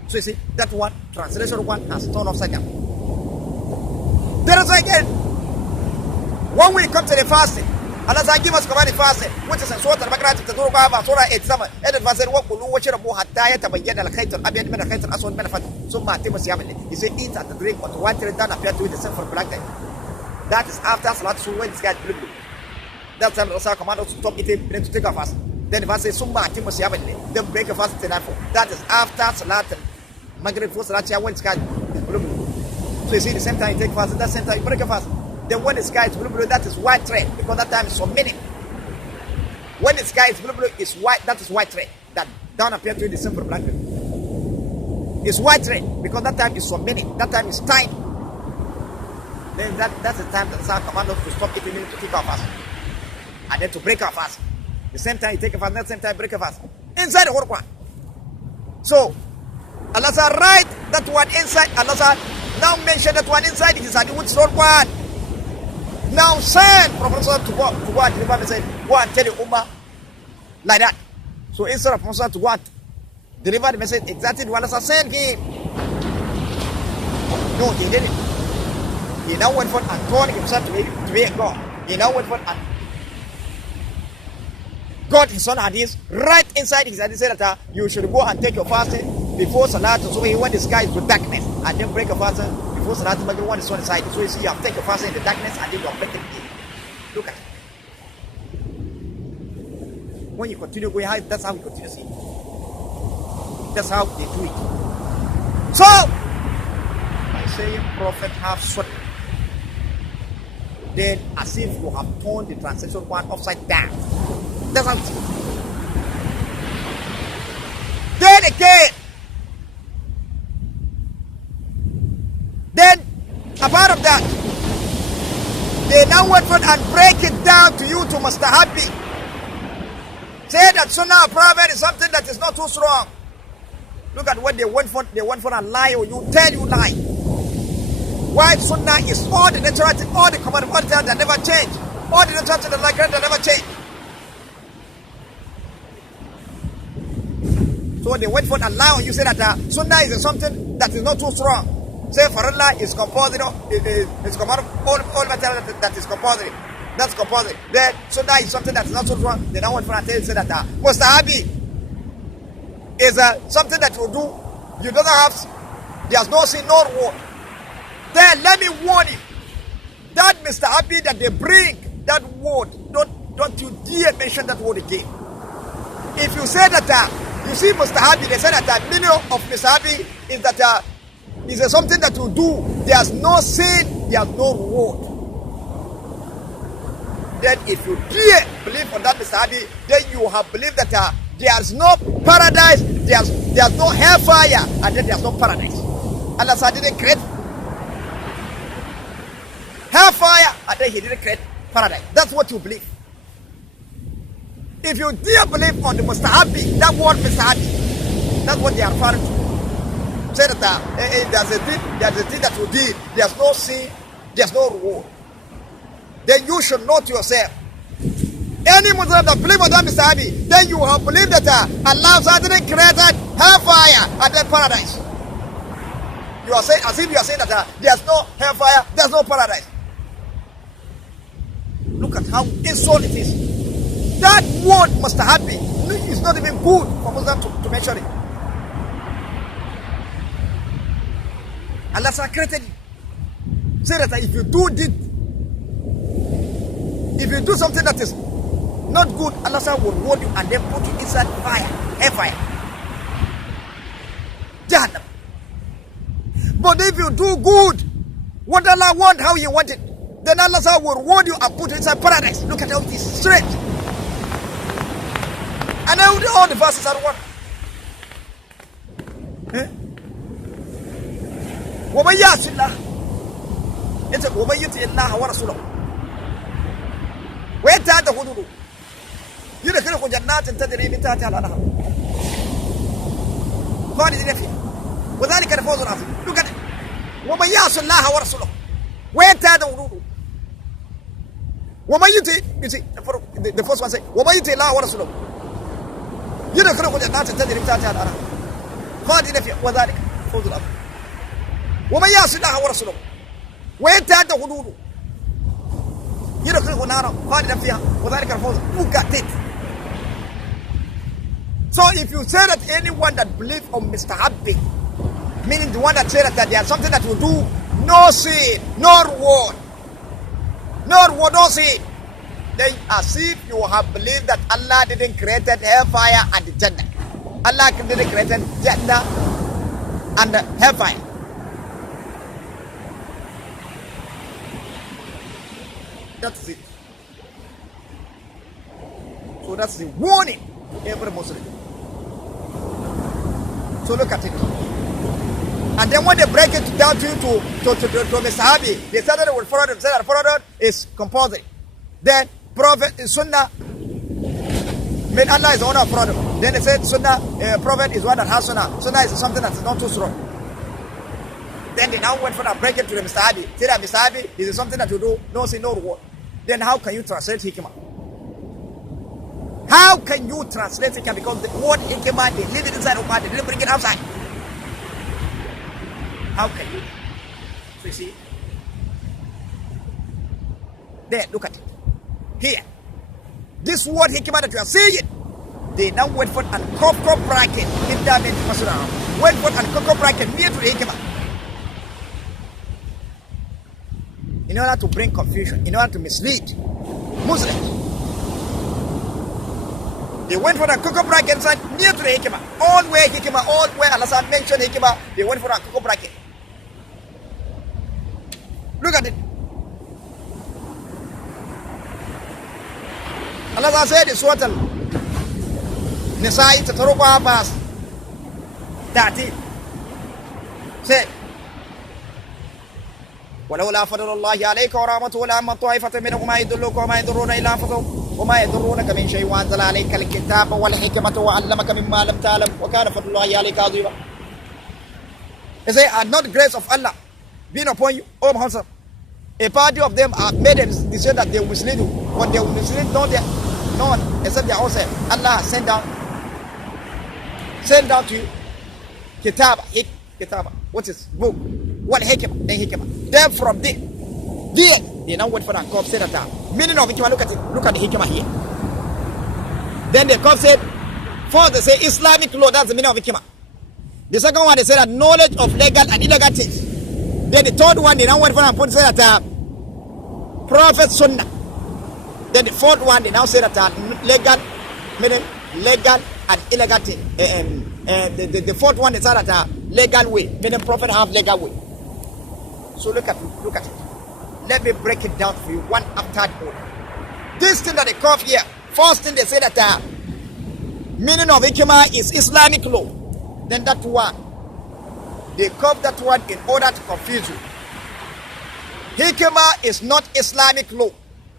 So you see, that one, translation one has turned upside down. There is again, when we come to the fasting, Allah give us command in fasting, which is in Surah Al-Baqarah, Surah 87, and it was said, وَقُلُوا وَشْرَبُوا حَتَّى يَتَبَيَّنَ الْخَيْطُ الْأَبْيَضُ مِنَ الْخَيْطِ الْأَسْوَدِ مِنَ الْفَجْرِ ثُمَّ أَتِمُّوا الصِّيَامَ اللَّيْلَ. He said, eat and drink, but one till done appear to be the same for black day. That is after Salat Sunnah when the sky is blue. That's time Allah command us to stop eating, then to take a fast. Then the verse says, ثُمَّ أَتِمُّوا الصِّيَامَ اللَّيْلَ. Then break a fast till nightfall. That is after Salat Maghrib, before Salat Shia, when the sky is blue. So you see, the same time you take fast, that same time you break a fast. Then when the sky is blue, that is white thread, because that time is so many. When the sky is blue, it's white, that is white thread. That down appear to be the same for black people. It's white thread, because that time is so many. That time is time. Then that's the time that Allah commands us to stop eating meat, to keep our fast. And then to break our fast. The same time you take a fast, that same time break a fast. Inside the Quran. So, Allah said, write that one inside. Allah said, now mention that one inside His hadith, which is Quran. Now send Prophet to go and deliver message, go and tell the Ummah like that. So instead of Prophet to go and deliver the message exactly what Allah sent him, no, he didn't. He now went for and turned himself to be a God. He now went for and got his son hadith right inside his hadith said that you should go and take your fasting before Salat Subhi when the sky is with darkness, and then break a fast before Salat Maghrib when the sun is hiding. So you see, you have taken a fast in the darkness and then you are breaking it. Look at it. When you continue going, that's how we continue seeing. That's how they do it. So, by saying Prophet have Sunnah, then as if you have turned the translation one upside down. That's how it is. Then again, then apart of that, they now went for and break it down to you to mustahabi. Say that Sunnah Prophet is something that is not too strong. Look at what they went for. They went for a lie, or you tell you lie. Why Sunnah is all the natural thing, all the command, all the things that never change, all the natural things that never change. So they went for a lie, and you say that Sunnah is something that is not too strong. Say Farallah is compulsory, it's command all material that is compulsory. That's compulsory. Then Sunnah is something that is not so strong. They now went for a tell you say that mustahabi is something that you do. You don't have. There's no sin, no reward. Then let me warn you. That mustahabi that they bring, that word, don't you dare mention that word again. If you say that you see mustahabi, they say that meaning of mustahabi is that is something that you do. There's no sin, there's no reward. Then if you dare believe on that mustahabi, then you have believed that there's no paradise, there's no hellfire, and then there's no paradise. Allah didn't create hellfire, and then He didn't create paradise. That's what you believe. If you dare believe on the mustahabi, that word mustahabi, that's what they are referring to. Say that there's a thing that you did, there's no sin, there's no reward. then you should know to yourself. Any Muslim that believes on that Mr. then you have believed that Allah didn't create hellfire and then paradise. You are saying, as if you are saying that there's no hellfire, there's no paradise. Look at how insult it is. That word must have been. It's not even good for Muslims to mention it. Allah created you. Say that if you do something that is not good, Allah will reward you and then put you inside fire, hellfire, Jahannam. But if you do good, what Allah want, how He want it, then Allah will reward you and put you inside paradise. Look at how it is straight. And all the verses are one. وَمَنْ يَعْصِ اللَّهَ وَمَنْ يُطِعِ اللَّهَ وَرَسُولَهُ وَيَتَعَدَّ حُدُودَهُ يُدْخِلْهُ جَنَّاتٍ تَجْرِي مِنْ تَحْتِهَا الْأَنْهَارُ خَالِدِينَ فِيهَا وَذَلِكَ الْفَوْزُ الْعَظِيمُ. Look at it. وَمَنْ يَعْصِ اللَّهَ وَرَسُولَهُ وَيَتَعَدَّ حُدُودَهُ وَمَنْ يُطِعِ, you see, the first one says وَمَنْ يُطِعِ اللَّهَ وَرَسُولَهُ يُدْخِلْهُ جَنَّاتٍ تَجْرِي مِنْ تَحْتِهَا الْأَنْهَارُ خَالِدِينَ فِيهَا وَذَلِكَ الْفَوْزُ الْعَظِيمُ. وَمَنْ يَعْصِ اللَّهَ وَرَسُولَهُ وَيَتَعَدَّ حُدُودَهُ يدخله نارا خالدا فيها وذلك الفوز. Look at it. So if you say that anyone that believes on Mr. Abdi, meaning the one that said that there is something that will do no sin, no reward, no sin, then as if you have believed that Allah didn't create hellfire and the Jannah. Allah didn't create Jannah and the hellfire. That's it. So that's the warning to every Muslim. So look at it. And then when they break it down to you to the Sahabi, they said that it will follow them. Say that FARADUN is compulsory. Then Prophet Sunnah, mean Allah is the owner of FARADUN. Then they said Sunnah, Prophet is one that has Sunnah. Sunnah is something that is not too strong. Then they now went for a break it to the Sahabi. Say that Sahabi is something that you do no sin, no reward. Then how can you translate HIKIMA? How can you translate HIKIMA? Because the word HIKIMA, they leave it inside of mind, they didn't bring it outside. How can you? So you see? There, look at it. Here. This word HIKIMA that you are seeing, they now went for an cocoa bracket. Went for an cocoa bracket near to the HIKIMA. In order to bring confusion, in order to mislead Muslims. They went for a cocoa bracket inside near to the HIKIMA. All where HIKIMA, all where Allah mentioned HIKIMA, they went for a cocoa bracket. Look at it. Allah said in Surah Al-Nisa'i, Tataruqa Abbas, 13. Say, ولولا فضل الله عليك ورحمته لعم طائفة منهم ما يدلوك وما يضرون إلا أنفسهم وما يضرونك من شيء وأنزل عليك الكتاب والحكمة وعلمك مما لم تعلم وكان فضل الله عليك عظيما. They say, are not the grace of Allah being upon you, O Muhammad? A party of them are made them decide that they will mislead you, but they will mislead no one except their own self. Allah has sent down to you Kitaba, what is book? What hikimah? Then hikimah. Then from there, they now went for that cop said that meaning of hikimah. Look at the hikimah here. Then the cop said, first they say Islamic law, that's the meaning of hikimah. The second one they said that knowledge of legal and illegal things. Then the third one they now went for and put said that Prophet Sunnah. Then the fourth one they now say that legal, meaning legal and illegal thing. The fourth one they said that legal way, meaning Prophet have legal way. So look at it. Let me break it down for you one after the other. This thing that they call here, first thing they say that meaning of hikimah is Islamic law. Then that one, they call that one in order to confuse you. Hikimah is not Islamic law.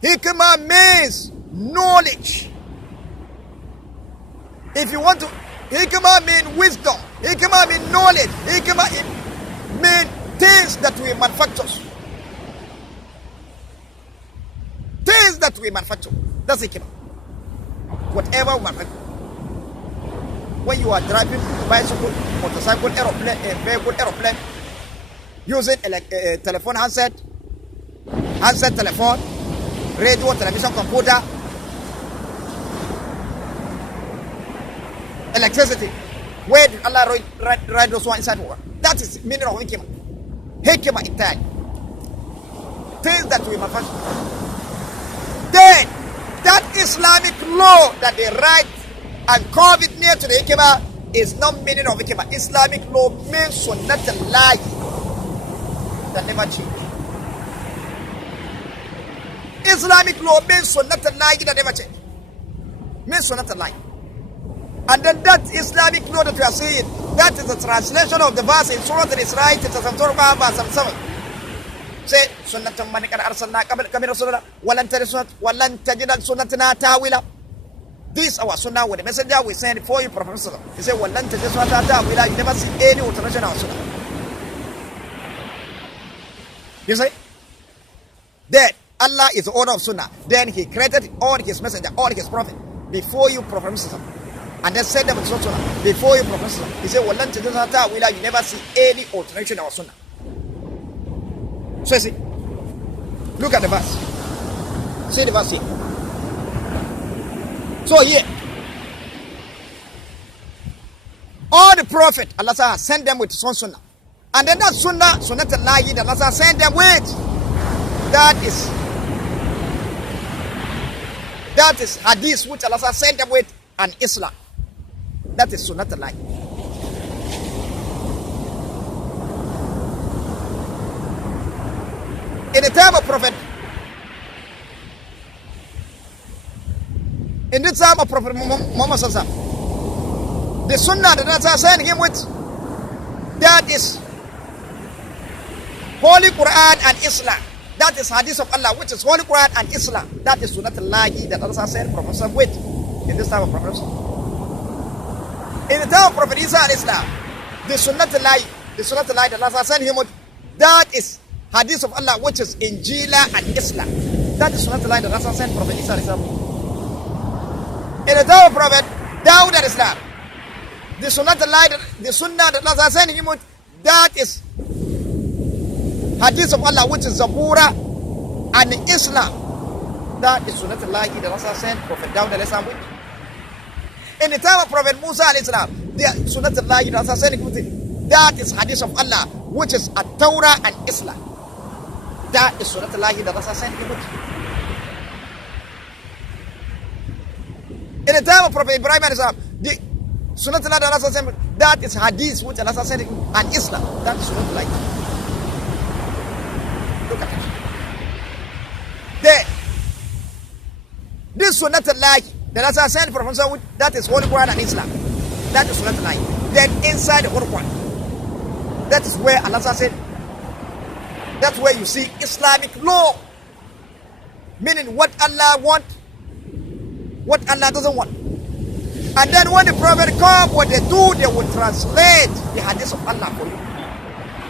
Hikimah means knowledge. If you want to, hikimah means wisdom. Hikimah means knowledge. Hikimah means things that we manufacture. that we manufacture. That's hikimah. Whatever we manufacture. When you are driving bicycle, motorcycle, aeroplane, vehicle, aeroplane, using a telephone handset, telephone, radio, television, computer, electricity. Where did Allah write those one inside water? That is the meaning of hikimah. Hikimah in time. Things that we manufacture. Then, that Islamic law that they write and carve it near to the hikimah is not meaning of hikimah. Islamic law means sunnat al-lahi that never change. Islamic law means sunnat al-lahi that never change. Means sunnat al-lahi. And then that Islamic law that we are seeing, that is the translation of the verse in Surah Al-Isra, verse 7. Say, Sunnatan man qad arsalna qablaka min rasulina walan tajida sunnatina tawila. This our sunnah with the messenger we send for you, Prophet Muhammad. He said, walan tajida sunnata tawila. You never see any alteration of sunnah. You see? Then Allah is the owner of sunnah. Then He created all His messenger, all His prophet before you, Prophet Muhammad. And then said them in sunnah before you, Prophet Muhammad. He said, walan tajida sunnata tawila. You never see any alteration of sunnah. So see, look at the verse. See the verse here. So here, all the prophet Allah has sent them with his own sunnah, and then that sunnah al-lahi that Allah sent them with, that is hadith which Allah sent them with, and Islam. That is sunnah al-lahi. In the time of Prophet, in the time of Prophet Muhammad Sallallahu, the Sunnah that Allah sent him with, that is Holy Quran and Islam. That is Hadith of Allah, which is Holy Quran and Islam. That is Sunnah al-lahi that Allah sent Prophet with in this time of Prophet. In the time of Prophet Isa and Islam, the Sunnah al-lahi that Allah sent him with, that is Hadith of Allah, which is Injila and Islam. That is not the line that Allah sent Prophet Isa. In the time of Prophet Dawud and Islam, the Sunnah that Allah sent him with, that is Hadith of Allah, which is Zabura and Islam. That is Sunnah that Allah sent Prophet Dawud and Islam with. In the time of Prophet Musa and Islam, the Sunnah that Allah sent him with, that is Hadith of Allah, which is At-Torah and Islam. That is Sunnah al-lahi that Allah sent him with. In the time of Prophet Ibrahim and Islam, the Sunnah al-lahi that Allah sent him with, that is Hadith which Allah sent him with, and Islam. That is Sunnah al-lahi. Look at it. There. This Sunnah al-lahi that Allah sent Prophet Muhammad with, that is Holy Quran and Islam. That is Sunnah al-lahi. Then inside the Holy Quran, that is where Allah said, that's where you see Islamic law. Meaning what Allah wants, what Allah doesn't want. And then when the Prophet comes, what they do, they will translate the hadith of Allah for you.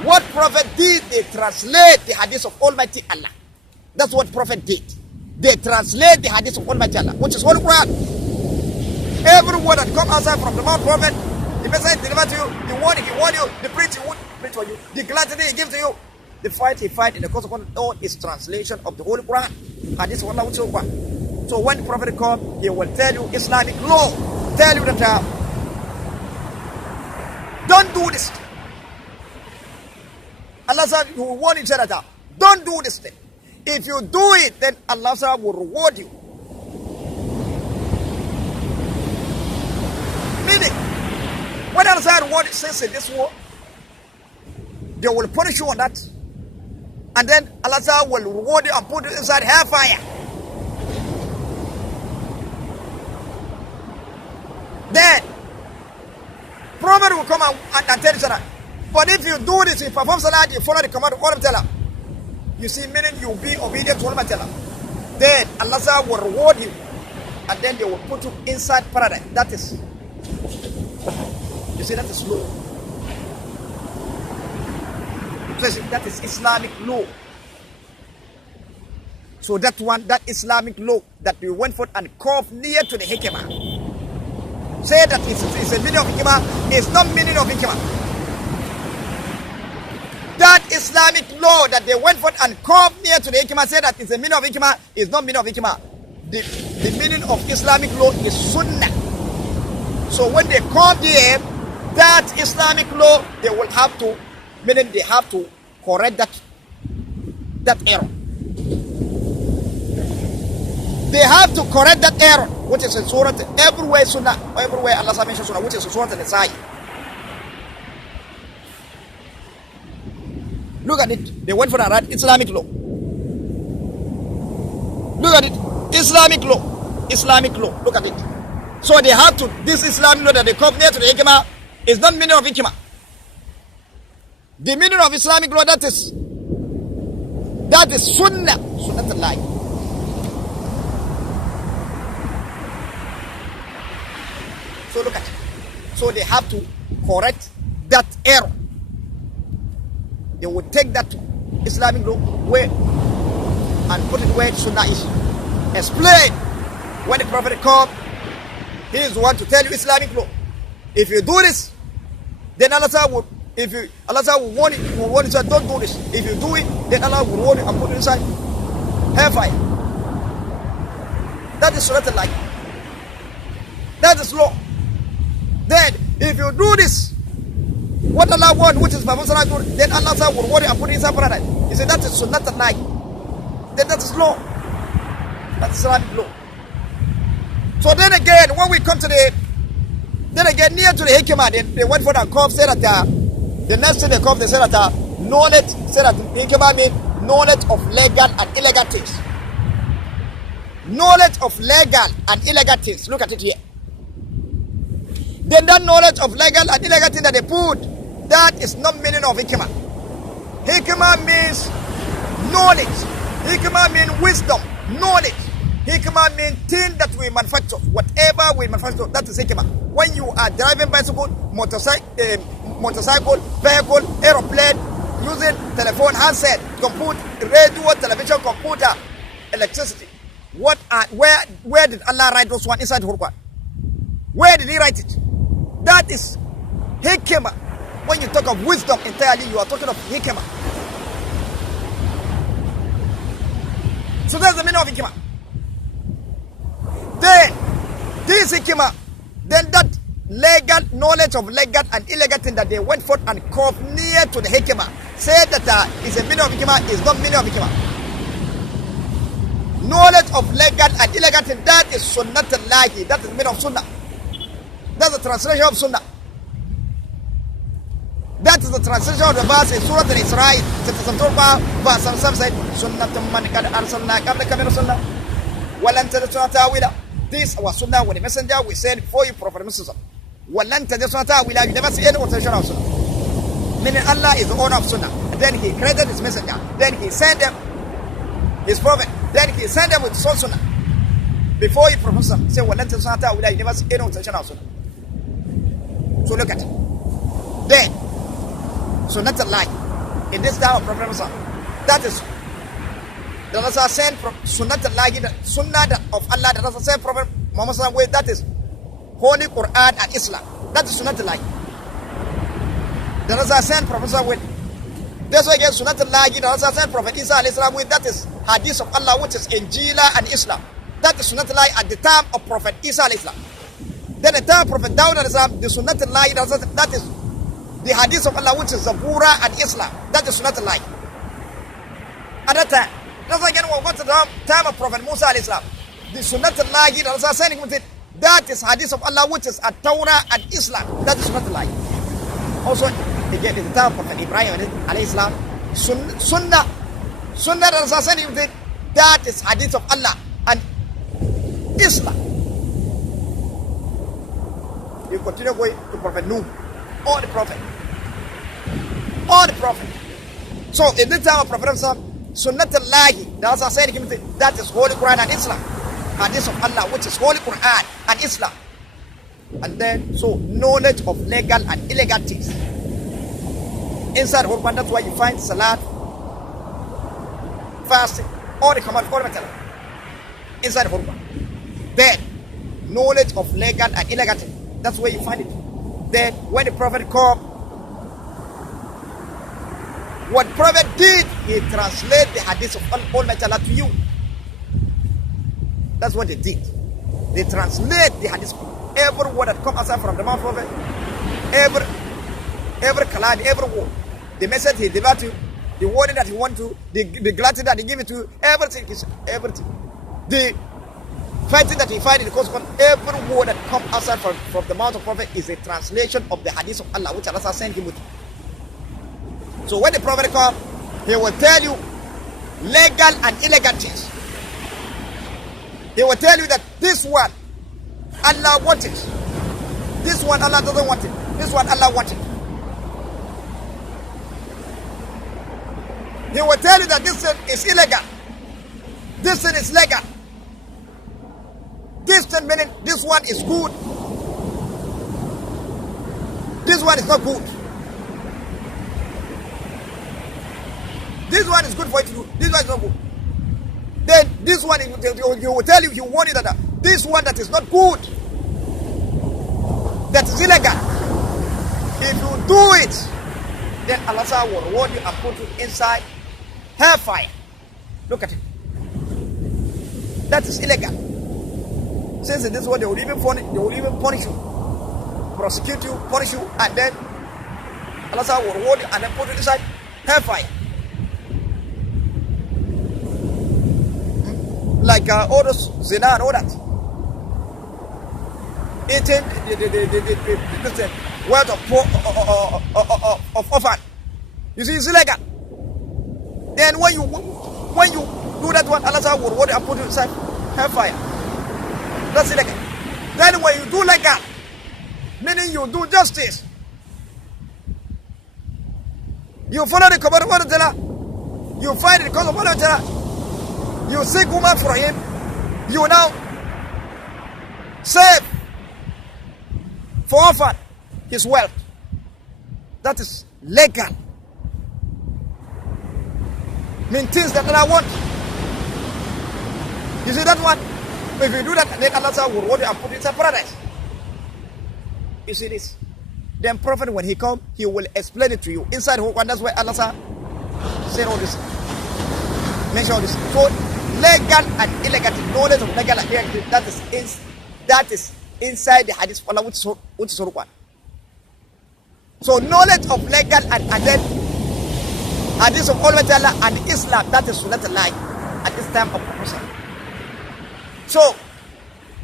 What Prophet did, they translate the hadith of Almighty Allah. That's what Prophet did. They translate the hadith of Almighty Allah, which is Holy Quran. Every word that comes outside from the mouth Prophet, the message delivered to you, the warning he warned you, the preach he would preach for you, the gladness he gives to you, the fight he fight in the cause of Allah, all is translation of the Holy Quran. Hadith of Allah, which is Holy Quran. So when the Prophet comes, he will tell you Islamic law, tell you that don't do this. Allah said, you will warn each other that don't do this thing. If you do it, then Allah will reward you. Meaning, when Allah said what it says in this war, they will punish you on that. And then Allah will reward you and put you inside hellfire. Then, Prophet will come and tell you, but if you do this, you perform salah, you follow the command of Allah, you see, meaning you will be obedient to Allah. Then Allah will reward you, and then they will put you inside paradise. That is, you see, that is law. That is Islamic law. So that one, that Islamic law that we went for and carved near to the hikimah, say that it's a meaning of hikimah, is not meaning of hikimah. That Islamic law that they went for and carved near to the hikimah, say that it's a meaning of hikimah, is not meaning of hikimah. The meaning of Islamic law is Sunnah. So when they carve there, that Islamic law, they will have to, meaning they have to correct that error. They have to correct that error, which is in Surah, everywhere Sunnah, everywhere Allah mentions Sunnah, which is in Surah Al-Nisai. Look at it. They went for that Islamic law. Look at it. Islamic law. Islamic law. Look at it. So they have to, this Islamic law that they come near to the hikimah is not meaning of hikimah. The meaning of Islamic law, that is Sunnah. Sunnah al-Lahi. So look at it. So they have to correct that error. They will take that Islamic law where and put it where Sunnah is. Explain when the Prophet comes. He is the one to tell you Islamic law. If you do this, then Allah will. Allah will warn you. Will warn you, don't do this. If you do it, then Allah will warn you and put you inside hellfire. That is Sunnah al-Lahi. That is law. Then, if you do this, what Allah wants, which is Muhammad, then Allah will warn you and put you inside paradise. He said that is Sunnah al-Lahi. Then that is law. That is Islamic law. So then again, when we come to near to the hikimah, they went for the curve, say that the next thing they come, they say that knowledge, say that hikimah means knowledge of legal and illegal things. Knowledge of legal and illegal things. Look at it here. Then that knowledge of legal and illegal things that they put, that is not meaning of hikimah. Hikimah means knowledge. Hikimah means wisdom, knowledge. Hikimah means thing that we manufacture. Whatever we manufacture, that is hikimah. When you are driving bicycle, motorcycle, vehicle, aeroplane, using telephone, handset, computer, radio, television, computer, electricity. Where did Allah write those one inside the Quran? Where did He write it? That is hikimah. When you talk of wisdom entirely, you are talking of hikimah. So that's the meaning of hikimah. Then, this hikimah, then that legal knowledge of legal and illegal thing that they went forth and carved near to the hikimah, said that is a meaning of hikimah, is not meaning of hikimah. Knowledge of legal and illegal thing, that is Sunnah al-Lahi, that is meaning of Sunnah. That's the translation of Sunnah. That is the translation of the verse in Surah Al-Israel. Verse 7 said, Sunnatun man kad arsalna qablaka min rasulina walan tajid ta'wila. This was Sunnah when the messenger we said before you, Prophet Muhammad. Walan tajid ta'wila. You never see any alteration of Sunnah. Meaning Allah is the owner of Sunnah. And then He created His messenger. Then He sent them His prophet. Then He sent them with Sunnah. Before you, Prophet Muhammad said, Walan tajid ta'wila. You never see any alteration of Sunnah. So look at it. Then, Sunnah al-Lahi, in this time of Prophet Muhammad, that is, the Allah sent from Sunnah al-Lahi, the Sunnah of Allah, that Allah sent Prophet Muhammad with, that is Holy Quran and Islam. That is Sunnah al-Lahi. The Allah sent Prophet Muhammad with. That's why again, Sunnah al-Lahi, the Allah sent Prophet Isa al-Islam with, that is Hadith of Allah, which is Injila and Islam. That is Sunnah al-Lahi at the time of Prophet Isa al-Islam. Then the time of Prophet Dawud al-Islam, the Sunnah al-Lahi, that is the Hadith of Allah, which is Zabura and Islam. That is Sunnah al-Lahi. At that time, that's why again, when we go to the time of Prophet Musa al-Islam, the Sunnah al-Lahi, the Allah sending with it, that is Hadith of Allah, which is At-Tawrah and Islam. That is Sunnah al-Lahi. Also, again, in the time of Prophet Ibrahim al-Islam, Sunnah that Allah sending with it, that is Hadith of Allah and Islam. You continue going to Prophet Nuh, all the Prophet. So in this time of Prophet Sunnah al-Lahi, the Allah said that is Holy Quran and Islam. Hadith of Allah, which is Holy Quran and Islam. And then, so knowledge of legal and illegal things. Inside Holy Quran, that's why you find Salat, fasting, All the commands, all the matter inside the Quran. Then, knowledge of legal and illegal, that's where you find it. Then, when the Prophet come, what Prophet did, he translated the hadith of Almighty Allah to you. That's what they did. They translate the hadith. Every word that comes outside from the mouth of Prophet, every kalam, every word, the message he delivered to you, the wording that he want to, the gladness that he give it to you, everything is everything. The fighting that he fight in the course of every word that comes outside from the mouth of Prophet is a translation of the hadith of Allah, which Allah sent him with. So when the Prophet comes, he will tell you legal and illegal things. He will tell you that this one Allah wants it. This one Allah doesn't want it. This one Allah wants it. He will tell you that this thing is illegal. This thing is legal. This thing meaning this one is good. This one is not good. This one is good for you to do. This one is not good. Then this one, he will tell you, he will warn you that this one that is not good, that is illegal, if you do it, then Allah will reward you and put you inside hellfire. Look at it. That is illegal. Since in this one they will even punish you, prosecute you, punish you, and then Allah will reward you and then put you inside hellfire. Like all those zina and all that. Eating the wealth of orphan. You see, it's illegal. Then when you do that one, Allah will reward you and put you inside hellfire. That's illegal. Then when you do legal, meaning you do justice, you follow the command of Allah, you fight the cause of Allah, you seek woman for him, you now save for orphan his wealth. That is legal. Mean things that I want. You see that one? If you do that, then Allah will reward you and put you inside paradise. You see this? Then Prophet, when he comes, he will explain it to you inside the Quran. That's why Allah said all this. Mention all this. So legal and illegal, knowledge of legal and illegal, that is inside the hadith of Allah, which is Quran. So knowledge of legal and then hadith of Almighty Allah and Islam, that is Sunnah at this time of Prophet. So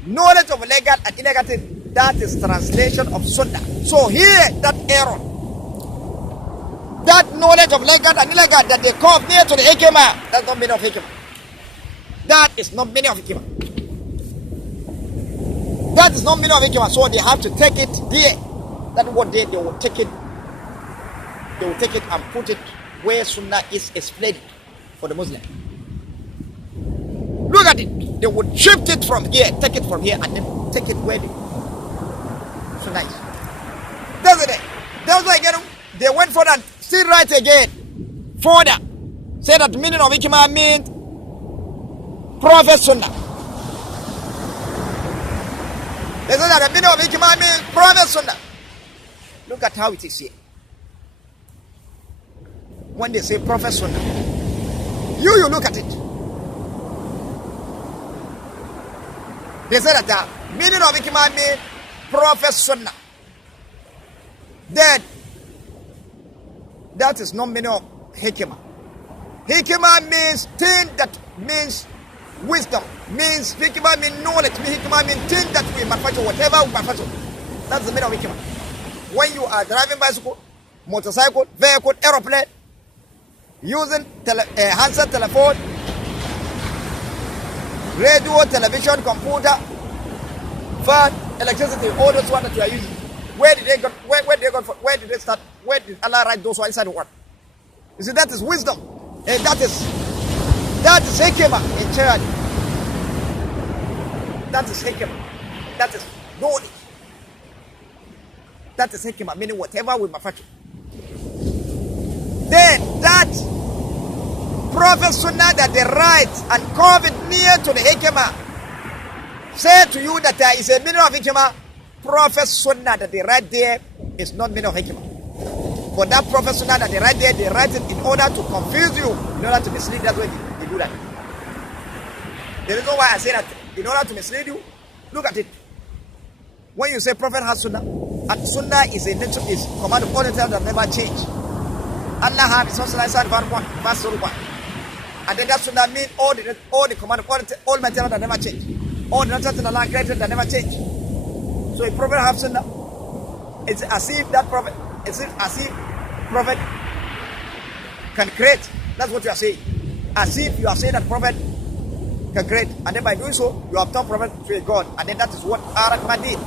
knowledge of legal and illegal, that is translation of Sunnah. So here, that error, that knowledge of legal and illegal that they come near to the HIKIMA, that's not meaning of HIKIMA. That is not meaning of HIKIMA. That is not meaning of HIKIMA. So they have to take it here. That what they will take it. They will take it and put it where Sunnah is explained for the Muslim. Look at it. They would shift it from here, take it from here, and then take it where the Sunnah is. That's it. That's why again, they went further and still right again. Further. Say that the meaning of HIKIMA means Prophet Sunnah. They say that the meaning of HIKIMA means Prophet Sunnah. Look at how it is here. When they say Prophet Sunnah, you look at it. They say that the meaning of HIKIMA means Prophet Sunnah. Then that is not meaning of HIKIMA. HIKIMA means thing that means wisdom, means HIKIMA means knowledge, HIKIMA means thing that we manufacture, whatever we manufacture. That's the meaning of HIKIMA. When you are driving bicycle, motorcycle, vehicle, aeroplane, using handset, telephone, radio, television, computer, fan, electricity, all those ones that you are using. Where did they start? Where did Allah write those ones inside the word? You see, that is wisdom. And that is HIKIMA in charity. That is HIKIMA. That is knowledge. That is HIKIMA, meaning whatever we manufacture. Then that Prophet Sunnah that they write and carve it near to the Hikimah say to you that there is a meaning of Hikimah. Prophet Sunnah that they write there is not meaning of Hikimah. But that Prophet Sunnah that they write there, they write it in order to confuse you, in order to mislead. That's why they do that. The reason why I say that, in order to mislead you, look at it. When you say Prophet has Sunnah, and Sunnah is a nature, is command of all the time that never change. Allah has his verse 1. And then that Sunnah means all the command of all material that never change. All the natural that Allah created that never change. So if Prophet has Sunnah, it's as if that Prophet, as if Prophet can create. That's what you are saying. As if you are saying that Prophet can create. And then by doing so, you have turned Prophet to a God. And then that is what Ar-Rahman did.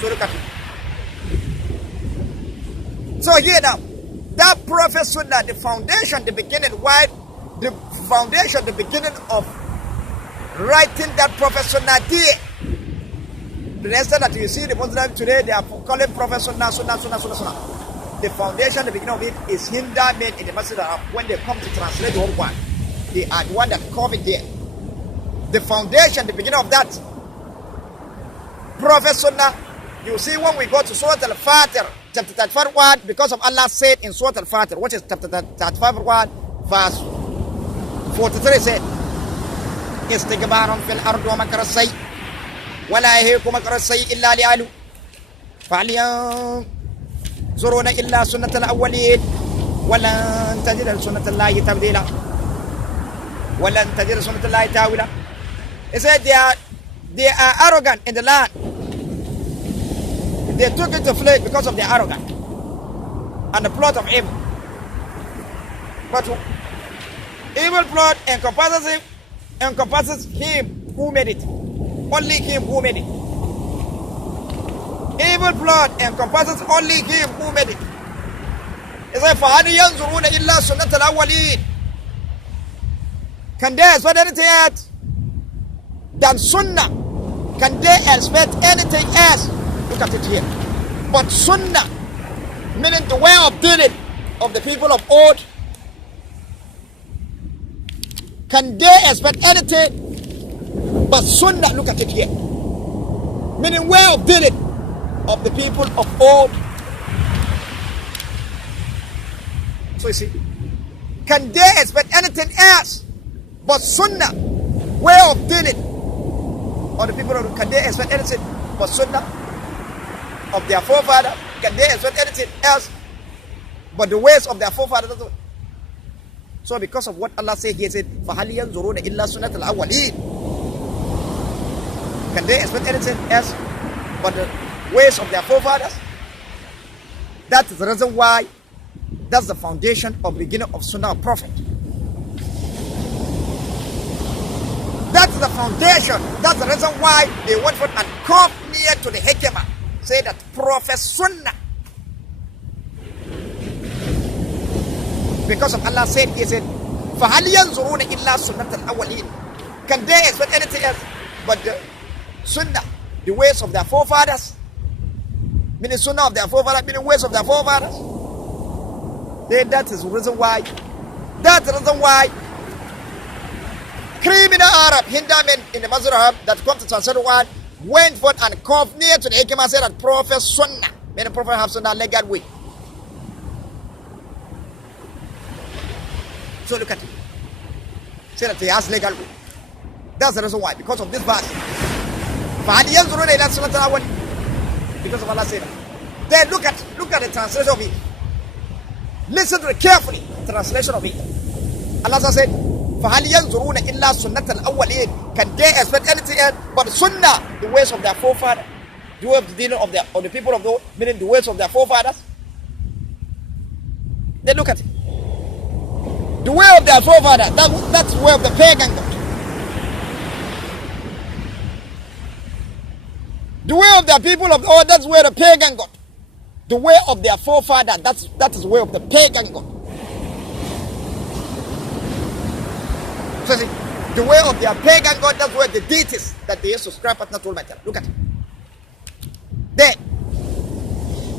So look at it. So here now, that Prophet Sunnah, the foundation, the beginning, why the foundation, the beginning of writing that Prophet Sunnah there. The rest that you see the Muslims today, they are calling Prophet Sunnah. The foundation, the beginning of it is Hinda made in the Masjid Arab. When they come to translate the whole one, they are the one that carve it there. The foundation, the beginning of that Prophet Sunnah, you see when we go to Surah Al-Fatir, chapter 35, because of Allah said in Surah Al-Fatir, which is chapter 35, verse 43, said, استكبار في الأرض ومكر السيء ولا يهيك مكر السيء إلا لأهله فهل ينظرون إلا سنة الأولين ولن تجد لسنة الله تبديلا ولن تجد لسنة الله تاويلا. He said they are arrogant in the land. They took it to flee because of their arrogance and the plot of evil. But evil plot encompasses him who made it. Only him who made it. Evil plot encompasses only him who made it. He said, فَهَلْ يَنْظُرُونَ إِلَّا سُنَّةَ الْأَوَّلِينَ. Can they expect anything else than Sunnah? Can they expect anything else? Look at it here. But Sunnah, meaning the way of dealing of the people of old, can they expect anything but Sunnah? Look at it here. Meaning way of dealing of the people of old. So you see, can they expect anything else but Sunnah? Way of dealing of the people of, can they expect anything but Sunnah of their forefathers? Can they expect anything else but the ways of their forefathers? So because of what Allah said, He said, فَهَلْ يَنْظُرُونَ إِلَّا سُنَّةَ الْأَوَّلِينَ. Can they expect anything else but the ways of their forefathers? That is the reason why, that's the foundation of the beginning of Sunnah of Prophet. That's the foundation. That's the reason why they went for and come near to the HIKIMA. Say that Prophet Sunnah. Because of Allah said, He said, فَهَلْ يَنْظُرُونَ إِلَّا سُنَّةَ الْأَوَّلِينَ. Can they expect anything else but the Sunnah, the ways of their forefathers? Meaning Sunnah of their forefathers, meaning ways of their forefathers. Then that is the reason why. That's the reason why criminal Arab, Hindu men in the Masjid Arab that come to translate the word, went forth and come near to the HIKIMA, said that Prophet Sunnah, many Prophet have Sunnah legal way. So look at it. Say that he has legal way. That's the reason why. Because of this verse. Because of Allah said that. Then look at the translation of it. Listen to it carefully. Translation of it. Allah said, فَهَلْ يَنْظُرُونَ إِلَّا سُنَّةَ الْأَوَّلِينَ. Can they expect anything else but Sunnah, the ways of their forefathers? The way of the dealing of the people of the, meaning the ways of their forefathers? Then look at it. The way of their forefathers, that's the way of the pagan God. The way of the people of the old, that's where the pagan God. The way of their forefathers, that is the way of the pagan God. So see, the way of their pagan God, that's where the deities that they used to scrap at natural matter. Look at it. Then,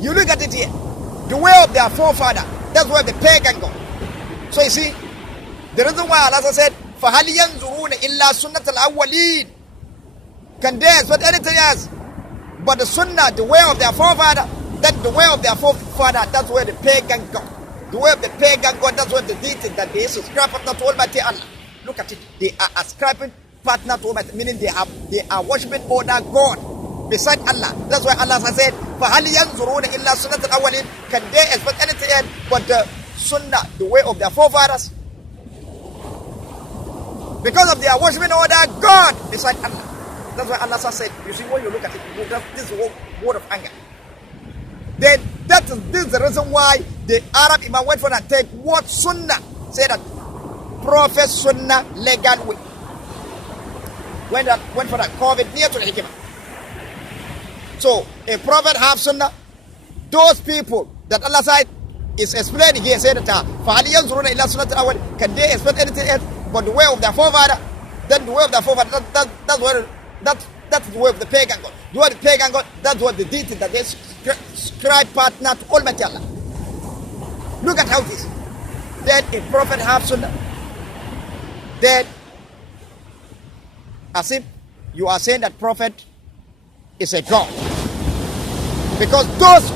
you look at it here. The way of their forefather, That's where the pagan go. So you see, the reason why Allah said, فَهَلْ يَنْظُرُونَ إِلَّا سُنَّةَ الْأَوَّلِينَ. Can they expect anything else but the sunnah, the way of their forefather? Then the way of their forefather, that's where the pagan go. The way of the pagan God, that's where the deity that they subscribe partner to Almighty Allah. Look at it. They are ascribing partner to Almighty, meaning they are worshiping other God beside Allah. That's why Allah has said, فَهَلْ يَنْظُرُونَ إِلَّا سُنَّةَ الْأَوَّلِينَ. Can they expect anything else but the sunnah, the way of their forefathers? Because of their worshiping other God beside Allah. That's why Allah said, you see, when you look at it, this is a word of anger. Then this is the reason why the Arab Imam went for and take what Sunnah said, that Prophet Sunnah legal way. Went for that COVID near to the HIKIMA. So a Prophet have Sunnah. Those people that Allah said is explaining here, said that فَعَلِيًا زُرُونَ إِلَّا سُنَّةَ الْأَوَّلِ. Can they expect anything else but the way of their forefather? Then the way of their forefather, that's the way of the pagan God. The way of the pagan God, that's what the deity that they scribe partner to Almighty Allah. Look at how it is. Then a prophet have Sunnah. Then, as if you are saying that prophet is a God. Because those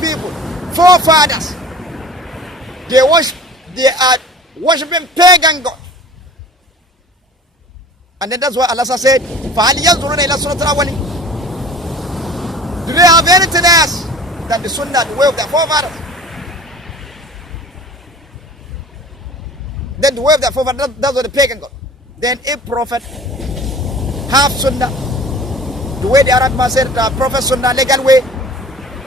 people, forefathers, they are worshiping pagan God. And then that's why Allah said, فَهَلْ يَنْظُرُونَ إِلَى سُنَّةِ الْأَوَّلِينَ. Do they have anything else than the Sunnah, the way of their forefathers? Then the way of their forefathers, that's what the pagan God. Then a prophet have Sunnah, the way the Arab man said, Prophet Sunnah, legal way.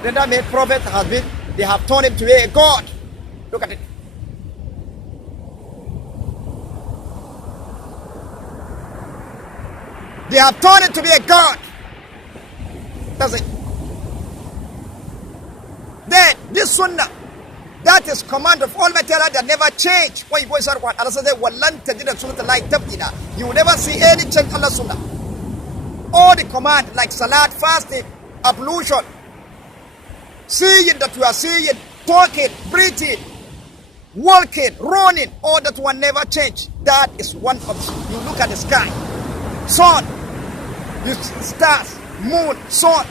Then that means prophet has been, they have turned him to be a God. Look at it. They have turned it to be a God. That's it. Then this Sunnah, that is command of Almighty Allah that never change. When you go inside Quran, Allah says, وَلَن تَجِدَ سُنَّةَ اللَّهِ تَبْدِيلًا. You will never see any change in Allah's Sunnah. All the command like salat, fasting, ablution, seeing that you are seeing, talking, breathing, walking, running, all that one never change. That is one of, you look at the sky, sun, you stars, moon, sun.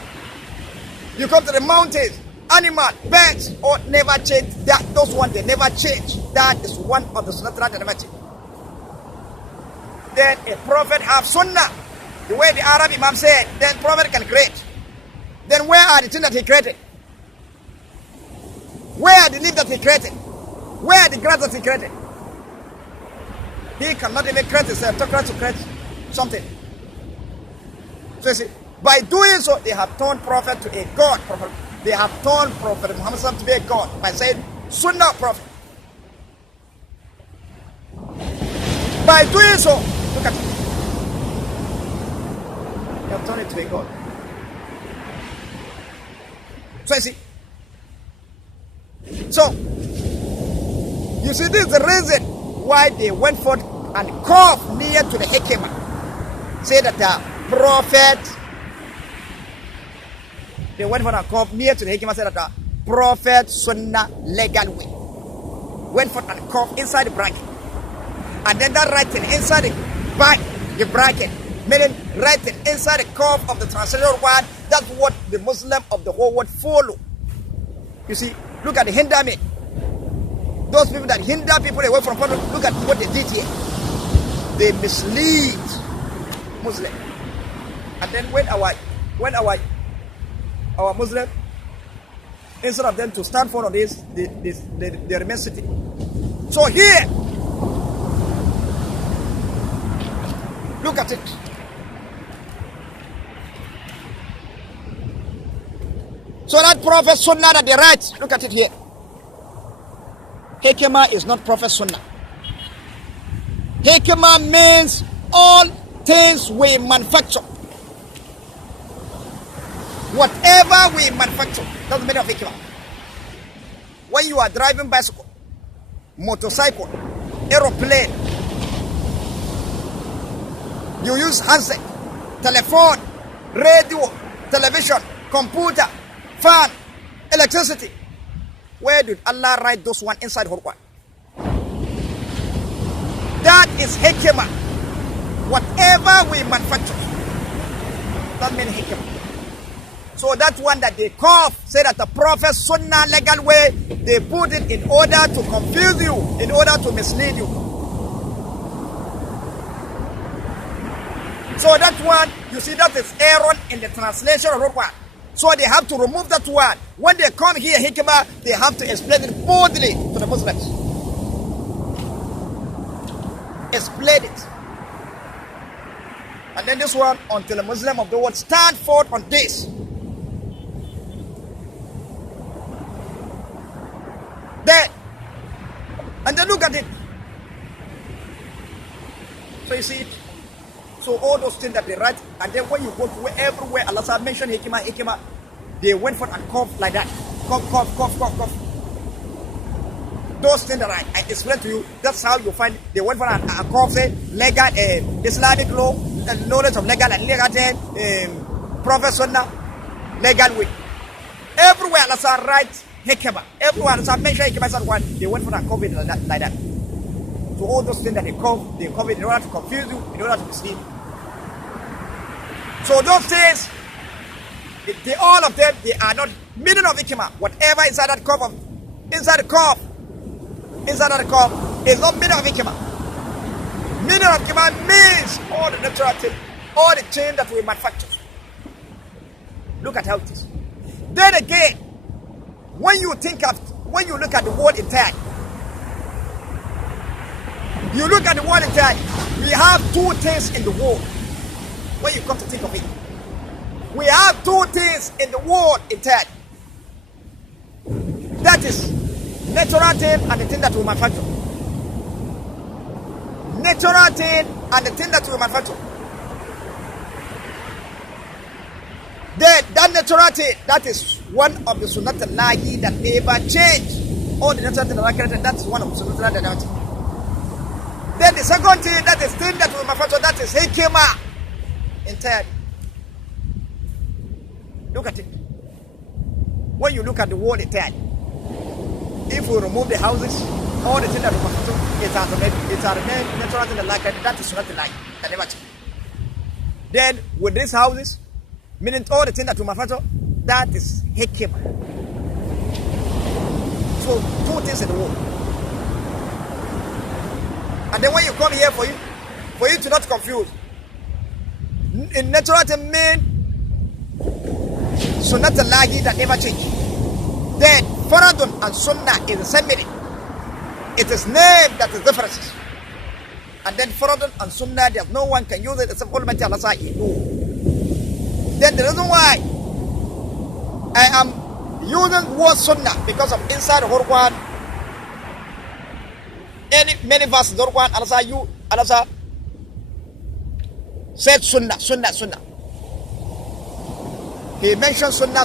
You come to the mountains, animal, birds, all never change. That those ones they never change. That is one of the Sunnah that never change. Then a prophet have Sunnah, the way the Arab Imam said. Then prophet can create. Then where are the things that he created? Where are the leaves that he created? Where are the grass that he created? He cannot even create himself. To create something. So you see, by doing so, they have turned prophet to a God. They have turned Prophet Muhammad to be a God by saying Sunnah prophet. By doing so, look at it. They have turned it to a God. So you see. So, you see, this is the reason why they went forth and coughed near to the HIKIMA. Say that the prophet, they went forth and coughed near to the HIKIMA, said that the prophet Sunnah legal way. Went forth and coughed inside the bracket. And then that writing inside the bracket, meaning writing inside the curve of the translation word, that's what the Muslim of the whole world follow. You see, look at the hinder me. Those people that hinder people away from God, look at what they did here. They mislead Muslim. And then when our Muslim, instead of them to stand for this, they remain sitting. So here, look at it. So that Prophet Sunnah that they write, look at it here. HIKIMA is not Prophet Sunnah. HIKIMA means all things we manufacture. Whatever we manufacture, that's the meaning of HIKIMA. When you are driving bicycle, motorcycle, aeroplane, you use handset, telephone, radio, television, computer, fan, electricity. Where did Allah write those one inside Quran? That is hikimah. Whatever we manufacture, that means hikimah. So that one that they cough, say that the Prophet Sunnah legal way, they put it in order to confuse you, in order to mislead you. So that one, you see that is error in the translation of Quran. So they have to remove that one. When they come here, hikimah, they have to explain it boldly to the Muslims. Explain it. And then this one, until a Muslim of the world stand forth on this. Then, and then look at it. So you see it. So all those things that they write, and then when you go to everywhere Allah mentioned hikimah, they went for and cough like that. Cough. Those things that I explained to you, that's how you find they went for a cough, say, legal, Islamic law, and knowledge of legal and legal, Prophet Sunnah, legal way. Everywhere Allah writes hikimah. Everywhere Allah mentioned hikimah, they went for a cough like that. So all those things that they cough it in order to confuse you, in order to mislead you. So those things, all of them, they are not meaning of hikimah. Whatever inside that cup, inside the cup is not meaning of hikimah. Meaning of hikimah means all the natural things, all the things that we manufacture. Look at how it is. Then again, when you look at the word entirely, you look at the word entirely, we have two things in the world. When you come to think of it, we have two things in the world entirely. That is natural thing and the thing that we manufacture. Natural thing and the thing that we manufacture. Then that natural thing, that is one of the Sunnah al-Lahi that never change. All the natural thing that I created, that is one of the Sunnah that never change. Then the second thing, that is thing that we manufacture, that is hikimah. Entirely. Look at it. When you look at the world entirely, if we remove the houses, all the things that we manufacture, it's our natural thing that is not like that never change. Then with these houses, meaning all the things that we manufacture, that is hikimah. So two things in the world. And then when you come here, for you to not confuse, in natural thing mean Sunnah al-Lahi that never change. Then FARADUN and Sunnah is the same meaning. It is name that is differences. And then FARADUN and Sunnah, there's no one can use it except Almighty Allah. Then the reason why I am using word Sunnah, because of inside the Quran, many verses in the Quran, Allah said Sunnah. He mentioned Sunnah.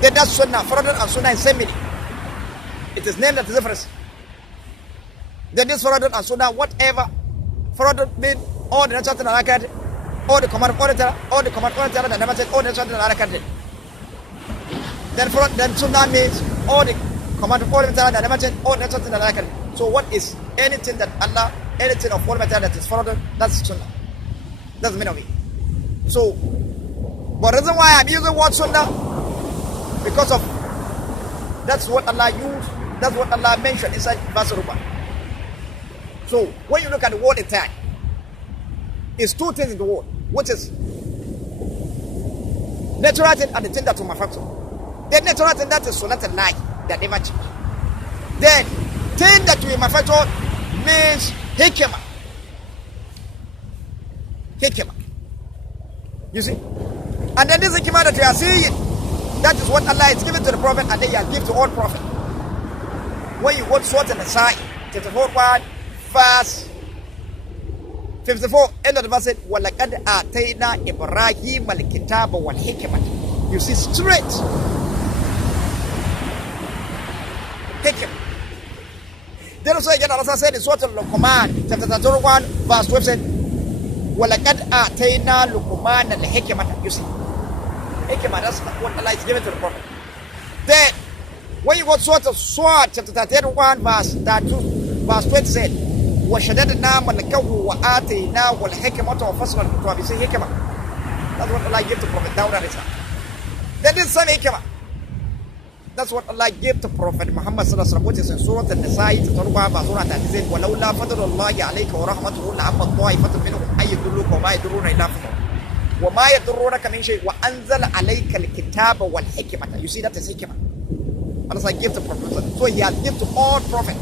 Then that's Sunnah. FARADUN and Sunnah is same meaning. It is named that is difference. Then this FARADUN and Sunnah, whatever FARADUN mean, all the natural things that I can, all the command, all the command, that never said, all the natural things that I can. Then Sunnah means all the command, all the that never said, all the natural things that I can. So what is anything that Allah, anything of all material that is FARADUN, that's Sunnah. That's the meaning of it. So, but the reason why I'm using word Sunnah, because of that's what Allah used, that's what Allah mentioned inside verse Ruba. So when you look at the word attack, it's two things in the world, which is natural thing and the thing that we manufacture. The natural thing that is Sunnah al-Lahi that never change. Then thing that we manufacture means hikimah. You see? And then this hikimah that you are seeing, that is what Allah is giving to the Prophet, and then He has given to all prophets. When you watch Surah An-Nisa, 54 verse 54, end of the verse said, وَلَقَدْ آتَيْنَا إِبْرَاهِيمَ الْكِتَابَ وَالْحِكْمَةِ. You see straight hikimah. Then also again Allah said in Surah Al-Luqman, chapter 31, verse 12 said, وَلَقَدْ آتَيْنَا لُقْمَانَ الْحِكْمَةَ. You see, hikmah, that's what Allah is giving to the Prophet. Then, When you go to Swat chapter 31 verse 20 said, وَشَدَدْنَا مَلْكَهُ وَآتَيْنَاهُ الْحِكْمَةَ وَفَصْلَ الْخِطَابِ. He said hikmah. That's what Allah gave to Prophet Dawud alayhi salam. That is some hikmah. That's what Allah gave to Prophet Muhammad sallallahu alaihi wasallam, which is in Surah An-Nisa, Surah 36. وَلَوْلَا فَضْلُ اللَّهِ عَلَيْكَ وَرَحْمَتُهُ لَعَمَّت طَائِفَةٌ مِّنْهُمْ أَن يَضُلُّوكَ وَمَا يَضُرُّونَ إِلَّا أَنفُسَهُم وَمَا يَضُرُّونَكَ مِن شَيْءٍ وَأَنزَلَ عَلَيْكَ الْكِتَابَ وَالْحِكْمَةَ. You see, that is hikmah. Allah gave to Prophet. So He has given to all prophets.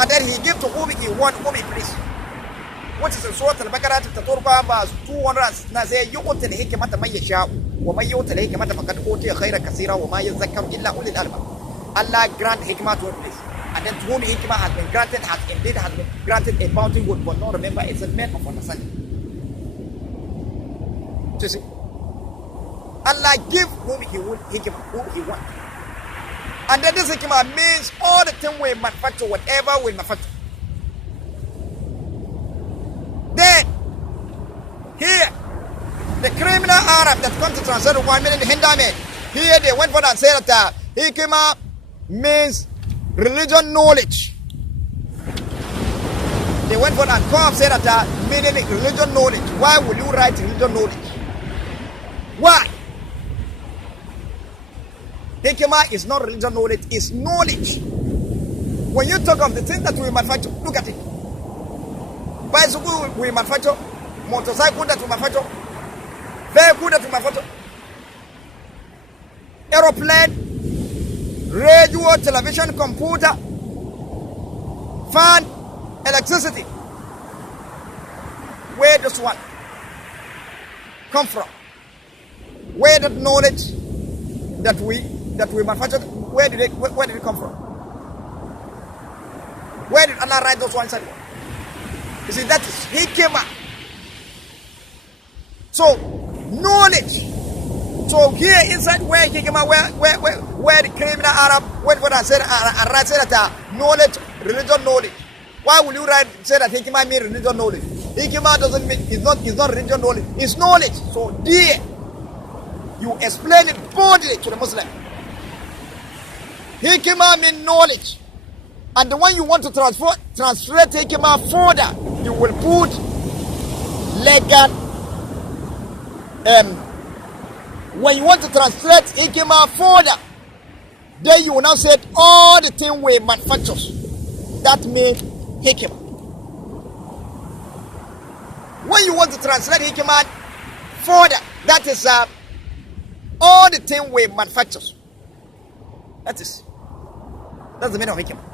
And then He gave to whom He want, whom He please. Which is in Surah Al-Baqarah chapter 4 verse 200. Say, يُؤْتِ الْحِكْمَةَ مَن يَشَاءُ وَمَن يُؤْتِ الْحِكْمَةَ فَقَدْ أُوتِيَ خَيْرًا كَثِيرًا وَمَا يَذَّكَّرُ إِلَّا أُولُو الْأَلْبَابِ. Allah grant hikmah to a place. And then to whom hikmah has been granted, has indeed been granted a bounty would but not remember it's a man of understanding. So you see, Allah give whom He will, hikmah, whom He wants. And then this hikmah means all the things we manufacture, whatever we manufacture. Then, here, the criminal Arab that comes to translate 1 million Hindame, here they went for and said that hikmah means religion knowledge. They went for and come and said that meaning religion knowledge. Why will you write religion knowledge? Why? Hikimah is not religion knowledge, it's knowledge. When you talk of the things that we manufacture, look at it. Bicycle we manufacture, motorcycle that we manufacture, vehicle that we manufacture, aeroplane, radio, television, computer, fan, electricity. Where does one come from? Where did knowledge that we manufactured, where did it come from? Where did Allah write those ones? You see, that is hikimah. So knowledge. So here inside where hikimah, where the criminal Arab went what I said, I said that knowledge, religion knowledge. Why will you say that hikimah means religion knowledge? Hikimah doesn't mean it's not religion knowledge, it's knowledge. So there you explain it boldly to the Muslim. Hikimah means knowledge. And when you want to translate hikimah further, you will put legal. When you want to translate hikimah further, then you will now say all the things we manufacture. That means hikimah. When you want to translate hikimah further, that is all the things we manufacture. That's the meaning of hikimah.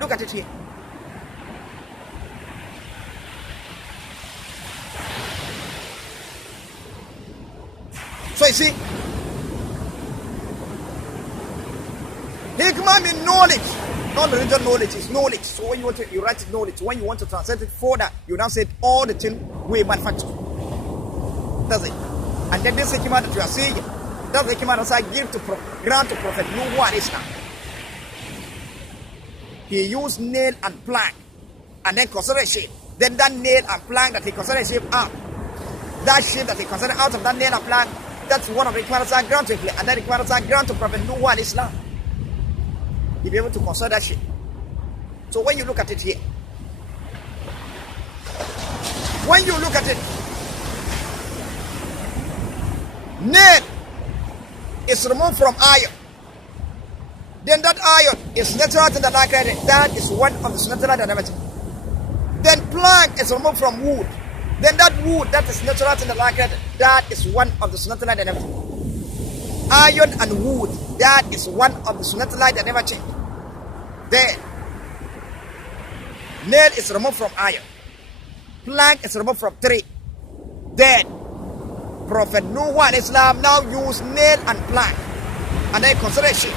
Look at it here. So you see, hikmah means knowledge, not religion knowledge, it's knowledge. So when you write it knowledge, when you want to translate it further, you now say all the things we manufacture. That's it. And then this hikmah that you are seeing, that's the hikmah that I give to grant to Prophet Nuh alayhi salam. He used nail and plank and then considered shape. Then that nail and plank that he considered shape out, that shape that he considered out of that nail and plank, that's one of the requirements I grant to him. And then the requirements I grant to Prophet Nuh alayhi salam. He'll be able to consider that shape. So when you look at it here, when you look at it, nail is removed from iron. Then that iron is natural to the like that is one of the natural dynamics. Then plank is removed from wood. Then that wood that is natural to the like that is one of the natural dynamics. Iron and wood, that is one of the natural that never change. Then nail is removed from iron. Plank is removed from tree. Then Prophet Nuh alayhi salam now used nail and plank and then consider shape.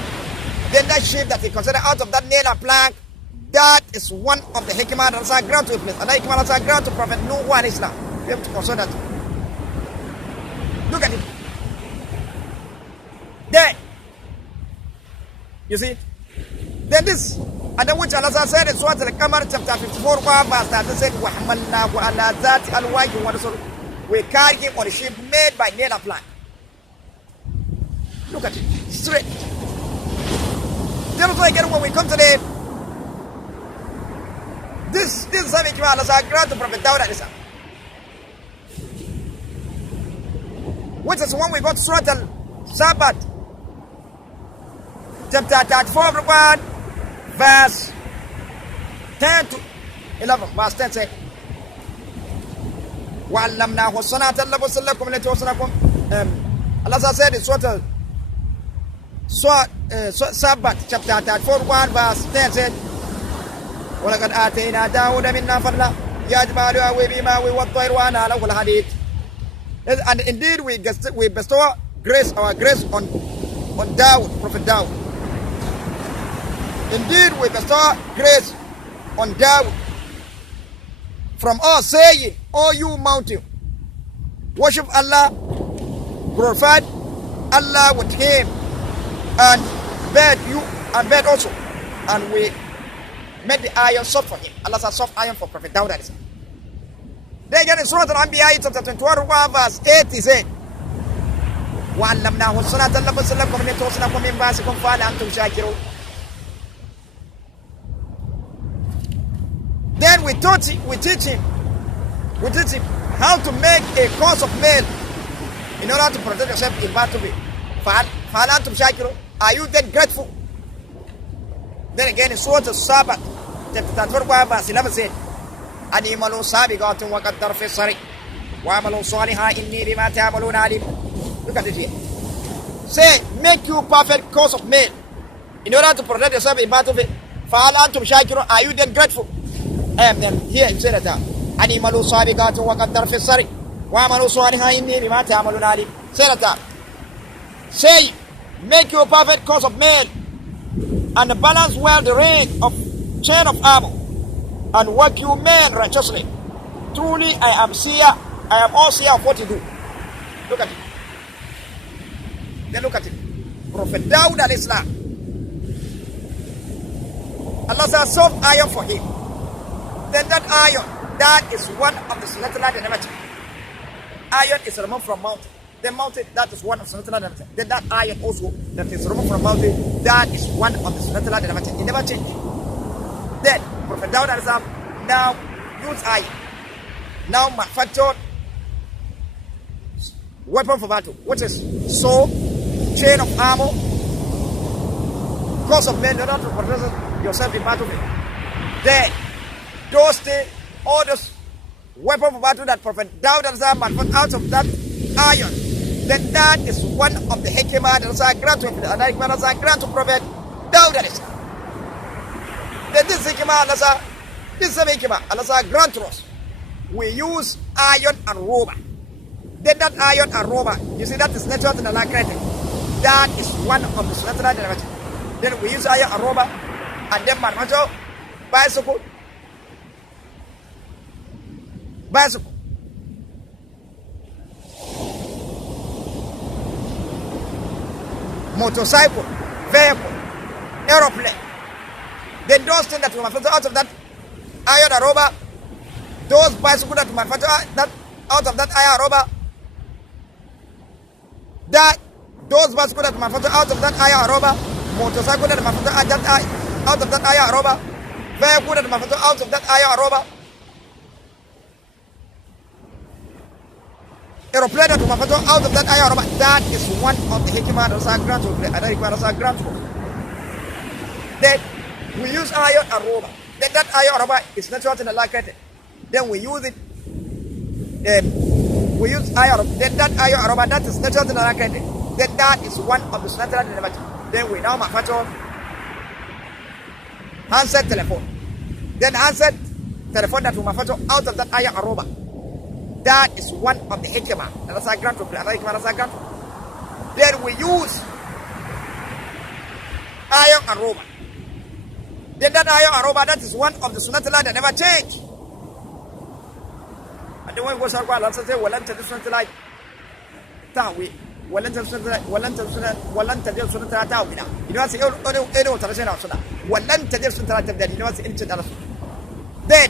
Then that shape that he considered out of that nail and plank, that is one of the hikmah that I grant to a place. And that hikmah that I grant to Prophet Nuh alayhi salam. You have to consider that. Look at it. There. You see? Then this, and then which Allah said in Surah Al-Qamar chapter 54, verse 30 said, وَحَمَلْنَاهُ عَلَى ذَاتِ أَلْوَاحٍ وَدُسُرٍ. We carry him on a ship made by nail and plank. Look at it. Straight. That's why again when we come to the this is something you Allah grant to Prophet Dawud alayhi salam. Which is when we got Surah Al-Sabat, chapter 34, verse 10 to 11. Verse 10 says, وَعَلَّمْنَاهُ الصَّنَاةَ اللَّبُسَ لَكُمْ لِتُوَصِّلَكُمْ. Allah said in Surah Sabat, chapter 34, verse 10 said, وَلَقَدْ آتَيْنَا دَاوُدَ مِنَّا فَضْلًا يَا جِبَالُ أَوِّبِي مَاءً وَالطَّيْرُ وَأَنَا لَهُ الْحَدِيدُ. And indeed we bestow grace, our grace on Dawood, Prophet Dawood. Indeed we bestow grace on Dawood from us, saying, O you mountain, worship Allah, glorify Allah with him, and bed also. And we made the iron soft for him. Allah said soft iron for Prophet Dawood. Then again in Surah Al-Anbiya, chapter 21, verse 8, he said, وَعَلَّمْنَاهُ الصَّلَاةَ اللَّبُسَ لَكُمْ لِتُوَصِّلَكُمْ مِنْ بَأْسِكُمْ فَهَلْ أَنْتُمْ شَاكِرُونَ. Then we teach him how to make a course of mail in order to protect yourself in battle. فَهَلْ أَنْتُمْ شَاكِرُونَ. Are you then grateful? Then again in Surah Al-Sabat, chapter 34, verse 11 said, أَنِيمَلُوا سَابِقَاتٌ وَقَدَّرْ فِي الصَّرِقِ وَعَمَلُوا صَالِحًا إِنِّي بِمَا تَعْمَلُونَ عَلِيمٌ. Look at it here. Say, make you perfect course of mail in order to protect yourself in battlefield. فَهَلْ أَنْتُمْ شَاكِرُونَ. Are you then grateful? And then here it said that أَنِيمَلُوا سَابِقَاتٌ وَقَدَّرْ فِي الصَّرِقِ وَعَمَلُوا صَالِحًا إِنِّي بِمَا تَعْمَلُونَ عَلِيمٌ. Say that. Say, make you perfect course of mail and balance well the ring of chain of armor, and work you men righteously. Truly I am all seer of what you do. Look at it. Then look at it. Prophet Dawud alayhi salam, Allah says soft iron for him. Then that iron, that is one of the Sunnah they never change. Iron is removed from mountain. The mountain, that is one of the Sunnah they never change. Then that iron also, that is removed from mountain, that is one of the Sunnah they never change. It never change. Then Prophet Dawud alayhi salam now use iron. Now manufactured weapon for battle, which is sword, chain of armor, course of men in order to protect yourself in battle. Then those things, all those weapon for battle that Prophet Dawud manufactured out of that iron, then that is one of the HIKIMA that Allah grant to Prophet Dawud. Then this HIKIMA, this is HIKIMA, Allah grant to us. We use iron and rubber. Then that iron and rubber, you see, that is natural in Allah created. That is one of the natural derivatives. Then we use iron and rubber, and then manufacture bicycle, motorcycle, vehicle, aeroplane. Then those things that we manufacture out of that iron and rubber, those bicycles that we manufacture out of that iron and rubber, those bicycles that we manufacture out of that iron and rubber, motorcycle that we manufacture out of that iron and rubber, vehicle that we manufacture out of that iron and rubber, aeroplane that we manufacture out of that iron and rubber, that is one of the HIKIMA that Allah grant to. Then we use iron and rubber. Then that iron and rubber is natural in Allah created. Then we use it. We use iron. Then that iron and rubber, that is natural in Allah created. Then that is one of the natural derivatives. Then we now manufacture handset telephone. Then handset telephone that we manufacture out of that iron and rubber, that is one of the HIKIMA. That's a grant. Then we use iron and rubber. Then that iron and rubber, that is one of the Sunnah that never change. And then when we go to Allah, say, "Walan tadil Sunnah ta'wi, walan tadil Sunnah ta'wila." You know, say, "Oh, traditional Sunnah. Walan tadil Sunnah ta'wila." You know, say, then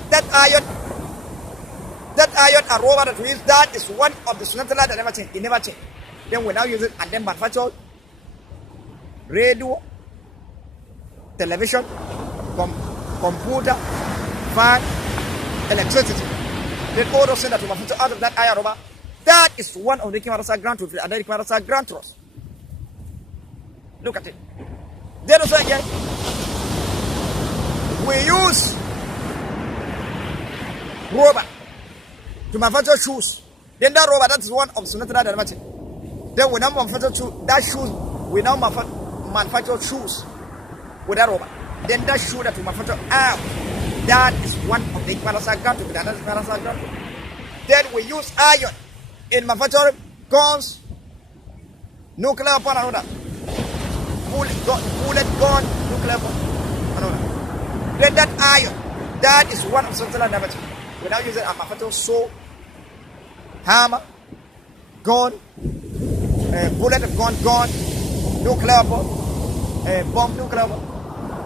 that iron and rubber that we use, that is one of the Sunnah that never change. It never change. Then we now use it and then manufacture radio, television, computer, fan, electricity. Then all those things that we must out of that ayah roba. That is one of the hikimah grant to us. And the hikimah grant to us. Look at it. Then also again, we use rubber to manufacture shoes. Then that rubber, that is one of Sunnah that matter. Then we now manufacture that shoes. We now manufacture shoes with that rubber. Then that shoe that we manufacture that is one of the hikimah grant to us. That is hikimah grant. Then we use iron in manufacturing guns, nuclear weapon, and all that. Bullet gun, nuclear weapon, and all that. Then that iron, that is one of Sunnah that matter. We now use it as manufacturing saw, hammer, gun, bullet gun, nuclear bomb, bomb, nuclear bomb.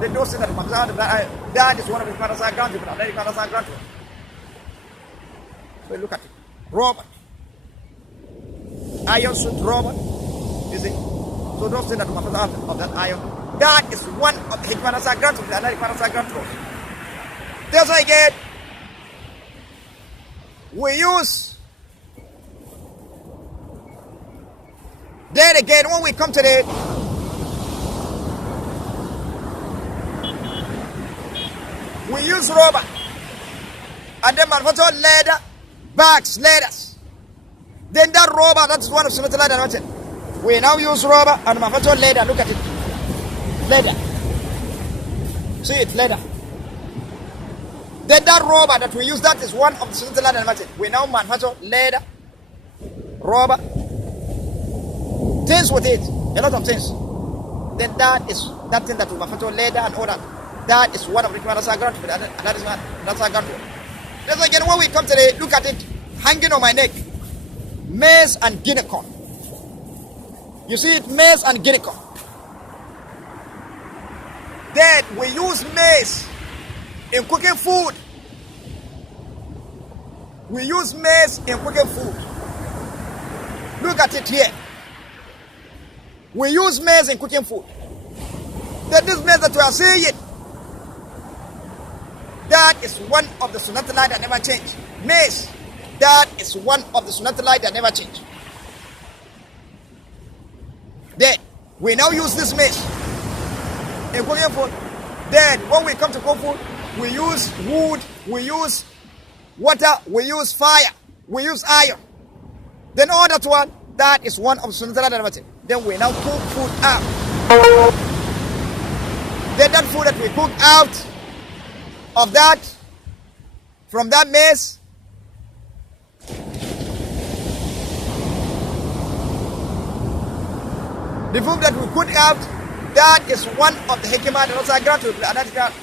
Then those things that comes out of that is one of the hikimah grant. So look at it. Robert. Iron suit Robert. You see? So those things that comes out of that iron, that is one of the hikimah grant. That's why again, we use. Then again, when we come to the we use rubber and then manufacture leather, bags, leathers. Then that rubber, that is one of Sunnah leather. We now use rubber and manufacture leather. Look at it. Leather. See it, leather. Then that rubber that we use, that is one of the Sunnah leather. We now manufacture leather, rubber, things with it, a lot of things. Then that is that thing that we manufacture leather and all that. That is one of the hikimah grant, and that is not that's a grant. Then again, when we come today, look at it, hanging on my neck, maize and guinea corn. You see it, maize and guinea corn. Then we use maize in cooking food. We use maize in cooking food. Look at it here. We use maize in cooking food. Then this maize that we are seeing, that is one of the Sunnah that never change. Maize, that is one of the Sunnah that never change. Then we now use this maize in cooking food. Then when we come to cook food, we use wood, we use water, we use fire, we use iron. Then all that one, that is one of the Sunnah that never change. Then we now cook food out. Then that food that we cook out of that, from that maize, the food that we put out, that is one of the hikimah that also grant to another,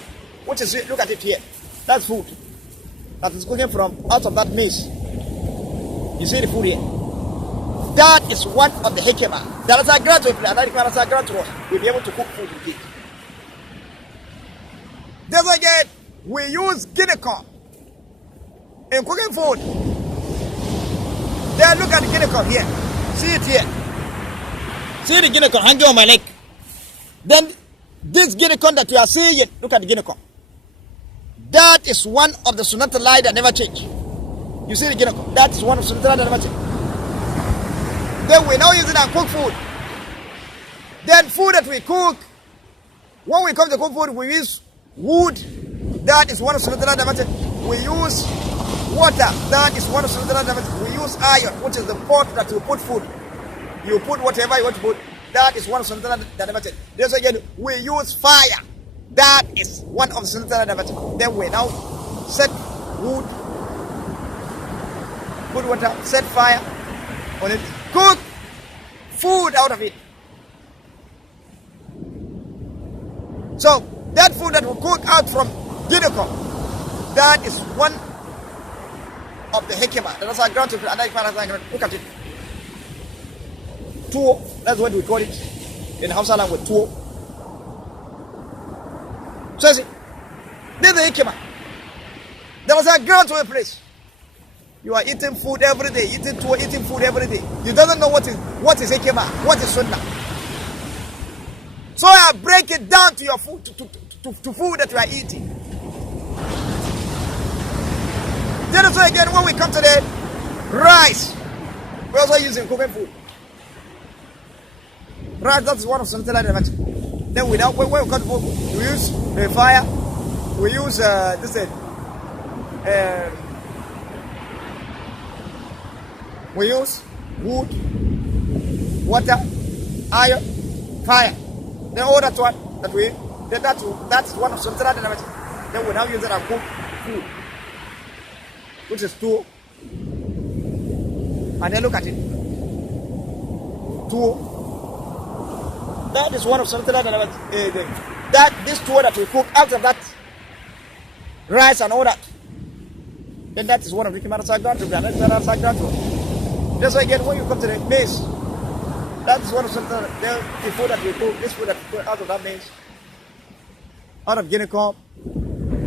which is, look at it here, that's food that is cooking from out of that maize. You see the food here, that is one of the hikimah that also grant to another grant to us. We'll be able to cook food with it. Then again, we use guinea corn in cooking food. Then look at the guinea corn here. See it here. See the guinea corn hanging on my leg. Then this guinea corn that you are seeing, look at the guinea corn. That is one of the Sunnah that never change. You see the guinea corn? That is one of the Sunnah that never change. Then we now use it and cook food. Then food that we cook, when we come to cook food, we use wood. That is one of Sunnah that never change. We use water. That is one of Sunnah that never change. We use iron, which is the pot that you put food. You put whatever you want to put. That is one of Sunnah that never change. Then again, we use fire. That is one of the Sunnah that never change. Then we now set wood, put water, set fire on it, cook food out of it. So that food that we cook out from guinea corn, that is one of the hikimah. That's our ground to look at it. Tuo, that's what we call it in Hausa language, tuo. So see, this is the hikimah. There was a ground to a place. You are eating food every day, eating tuo, eating food every day. You don't know what is hikimah, what is sunnah. So I break it down to your food, to food that you are eating. Then also again, when we come to the rice, we also use in cooking food. Rice, that is one of the elements. Then when we come to food, we use the fire, we use we use wood, water, iron, fire. Then all that one that we then that's one of the elements. Then we now use it and cook food, which is stew. And then look at it. Stew. That is one of the elements. That this stew that we cook out of that rice and all that. Then that is one of the HIKIMA. That's why again when you come to the maize, that is one of the food that we cook, this food that we cook out of that maize, out of guinea corn,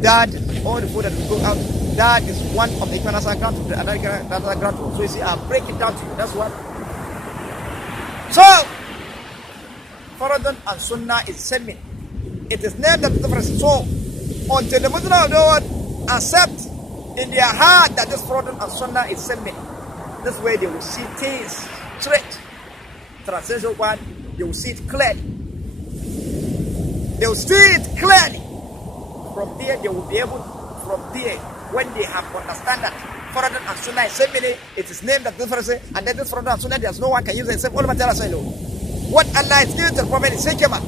that all the food that we cook out, that is one of the HIKIMA ground to another ground. So you see, I break it down to you. That's what. So FARADUN and Sunnah is sending. It is named as the difference. So until the Muslims don't accept in their heart that this FARADUN and Sunnah is sending, this way they will see things straight. Translation one, they will see it clearly. They will see it clearly. From there, they will be able, from there, when they have understand that FARADUN and Sunnah is sending, it is named as difference, and then this FARADUN and Sunnah, there's no one can use it except all material say, what Allah is giving to the Prophet is HIKIMA.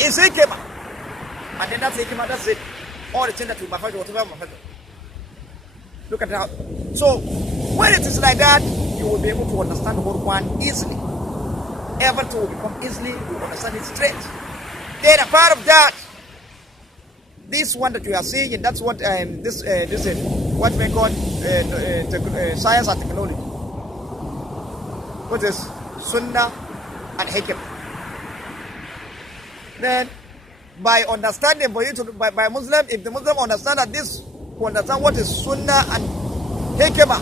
Is HIKIMA. And then that's HIKIMA, that's it. All the things that we might find, whatever we might find. Look at that. So, when it is like that, you will be able to understand the Quran easily. Everything will become easily, you will understand it straight. Then a part of that, this one that you are seeing, and that's what this is what we call science and technology. What is Sunnah and HIKIMA. Then, by understanding, for you to by Muslim, if the Muslim understand that this, who understand what is Sunnah and HIKIMA,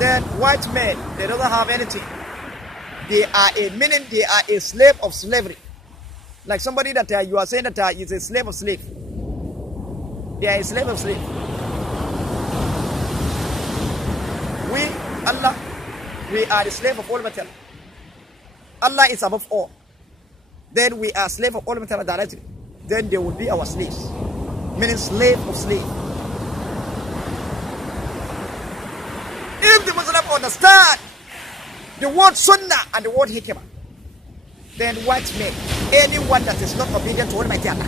then white men, they don't have anything. They are meaning they are a slave of slavery. Like somebody that you are saying that is a slave of slave. They are a slave of slave. We, Allah, we are the slave of all material. Allah is above all. Then we are slave of all material directly. Then they will be our slaves. Meaning slave of slave. If the Muslim understand the word Sunnah and the word HIKIMA, then white men, anyone that is not obedient to Almighty Allah,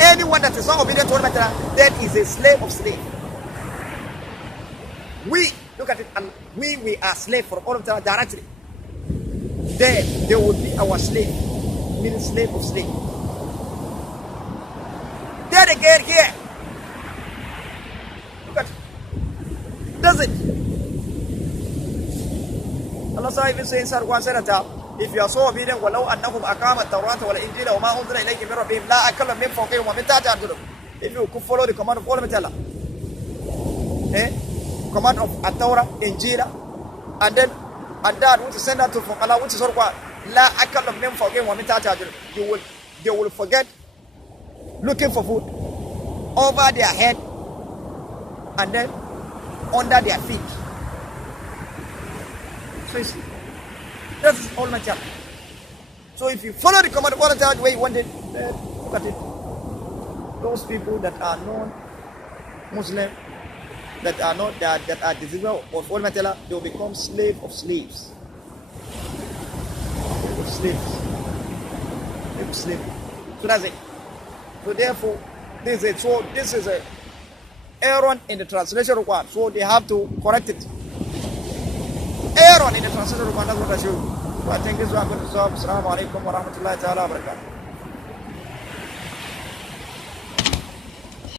anyone that is not obedient to Almighty Allah, then is a slave of slave. We, look at it, and we are slave for all of them directly. Then they will be our slave, meaning slave of slave. Then again here, look at it. Does it? Allah saw even saying, if you are so obedient, وَلَوْ أَنَّهُمْ أَقَامَ التَّوْرَاةَ وَالْإِنْجِيلَ وَمَا أُنزِلَ إِلَيْهِم مِّن رَّبِّهِمْ لَا أَكَلَّهُم مِّن فَوْقِهِمْ وَمِن تَحْتِ أَرْجُلِهِم. If you could follow the command of Almighty Allah, command of Torah, Injil, and then and that which is sent out from Allah, which is what لَا أَكَلَّهُم مِّن فَوْقِهِم وَمِن تَحْتِ أَرْجُلِهِم. They will forget looking for food over their head and then under their feet. So you see, that is all my job. So if you follow the command of Allah the way you want it, look at it. Those people that are non-Muslim, that are not that are disciple of Almighty Allah, they will become slave of slaves. Slaves. So that's it. So therefore, this is a error in the translation of Quran. So they have to correct it. Error in the translation of Quran. That's what I show you. So I think this is what I'm going to solve. Assalamu alaikum wa rahmatullahi wa barakatuh.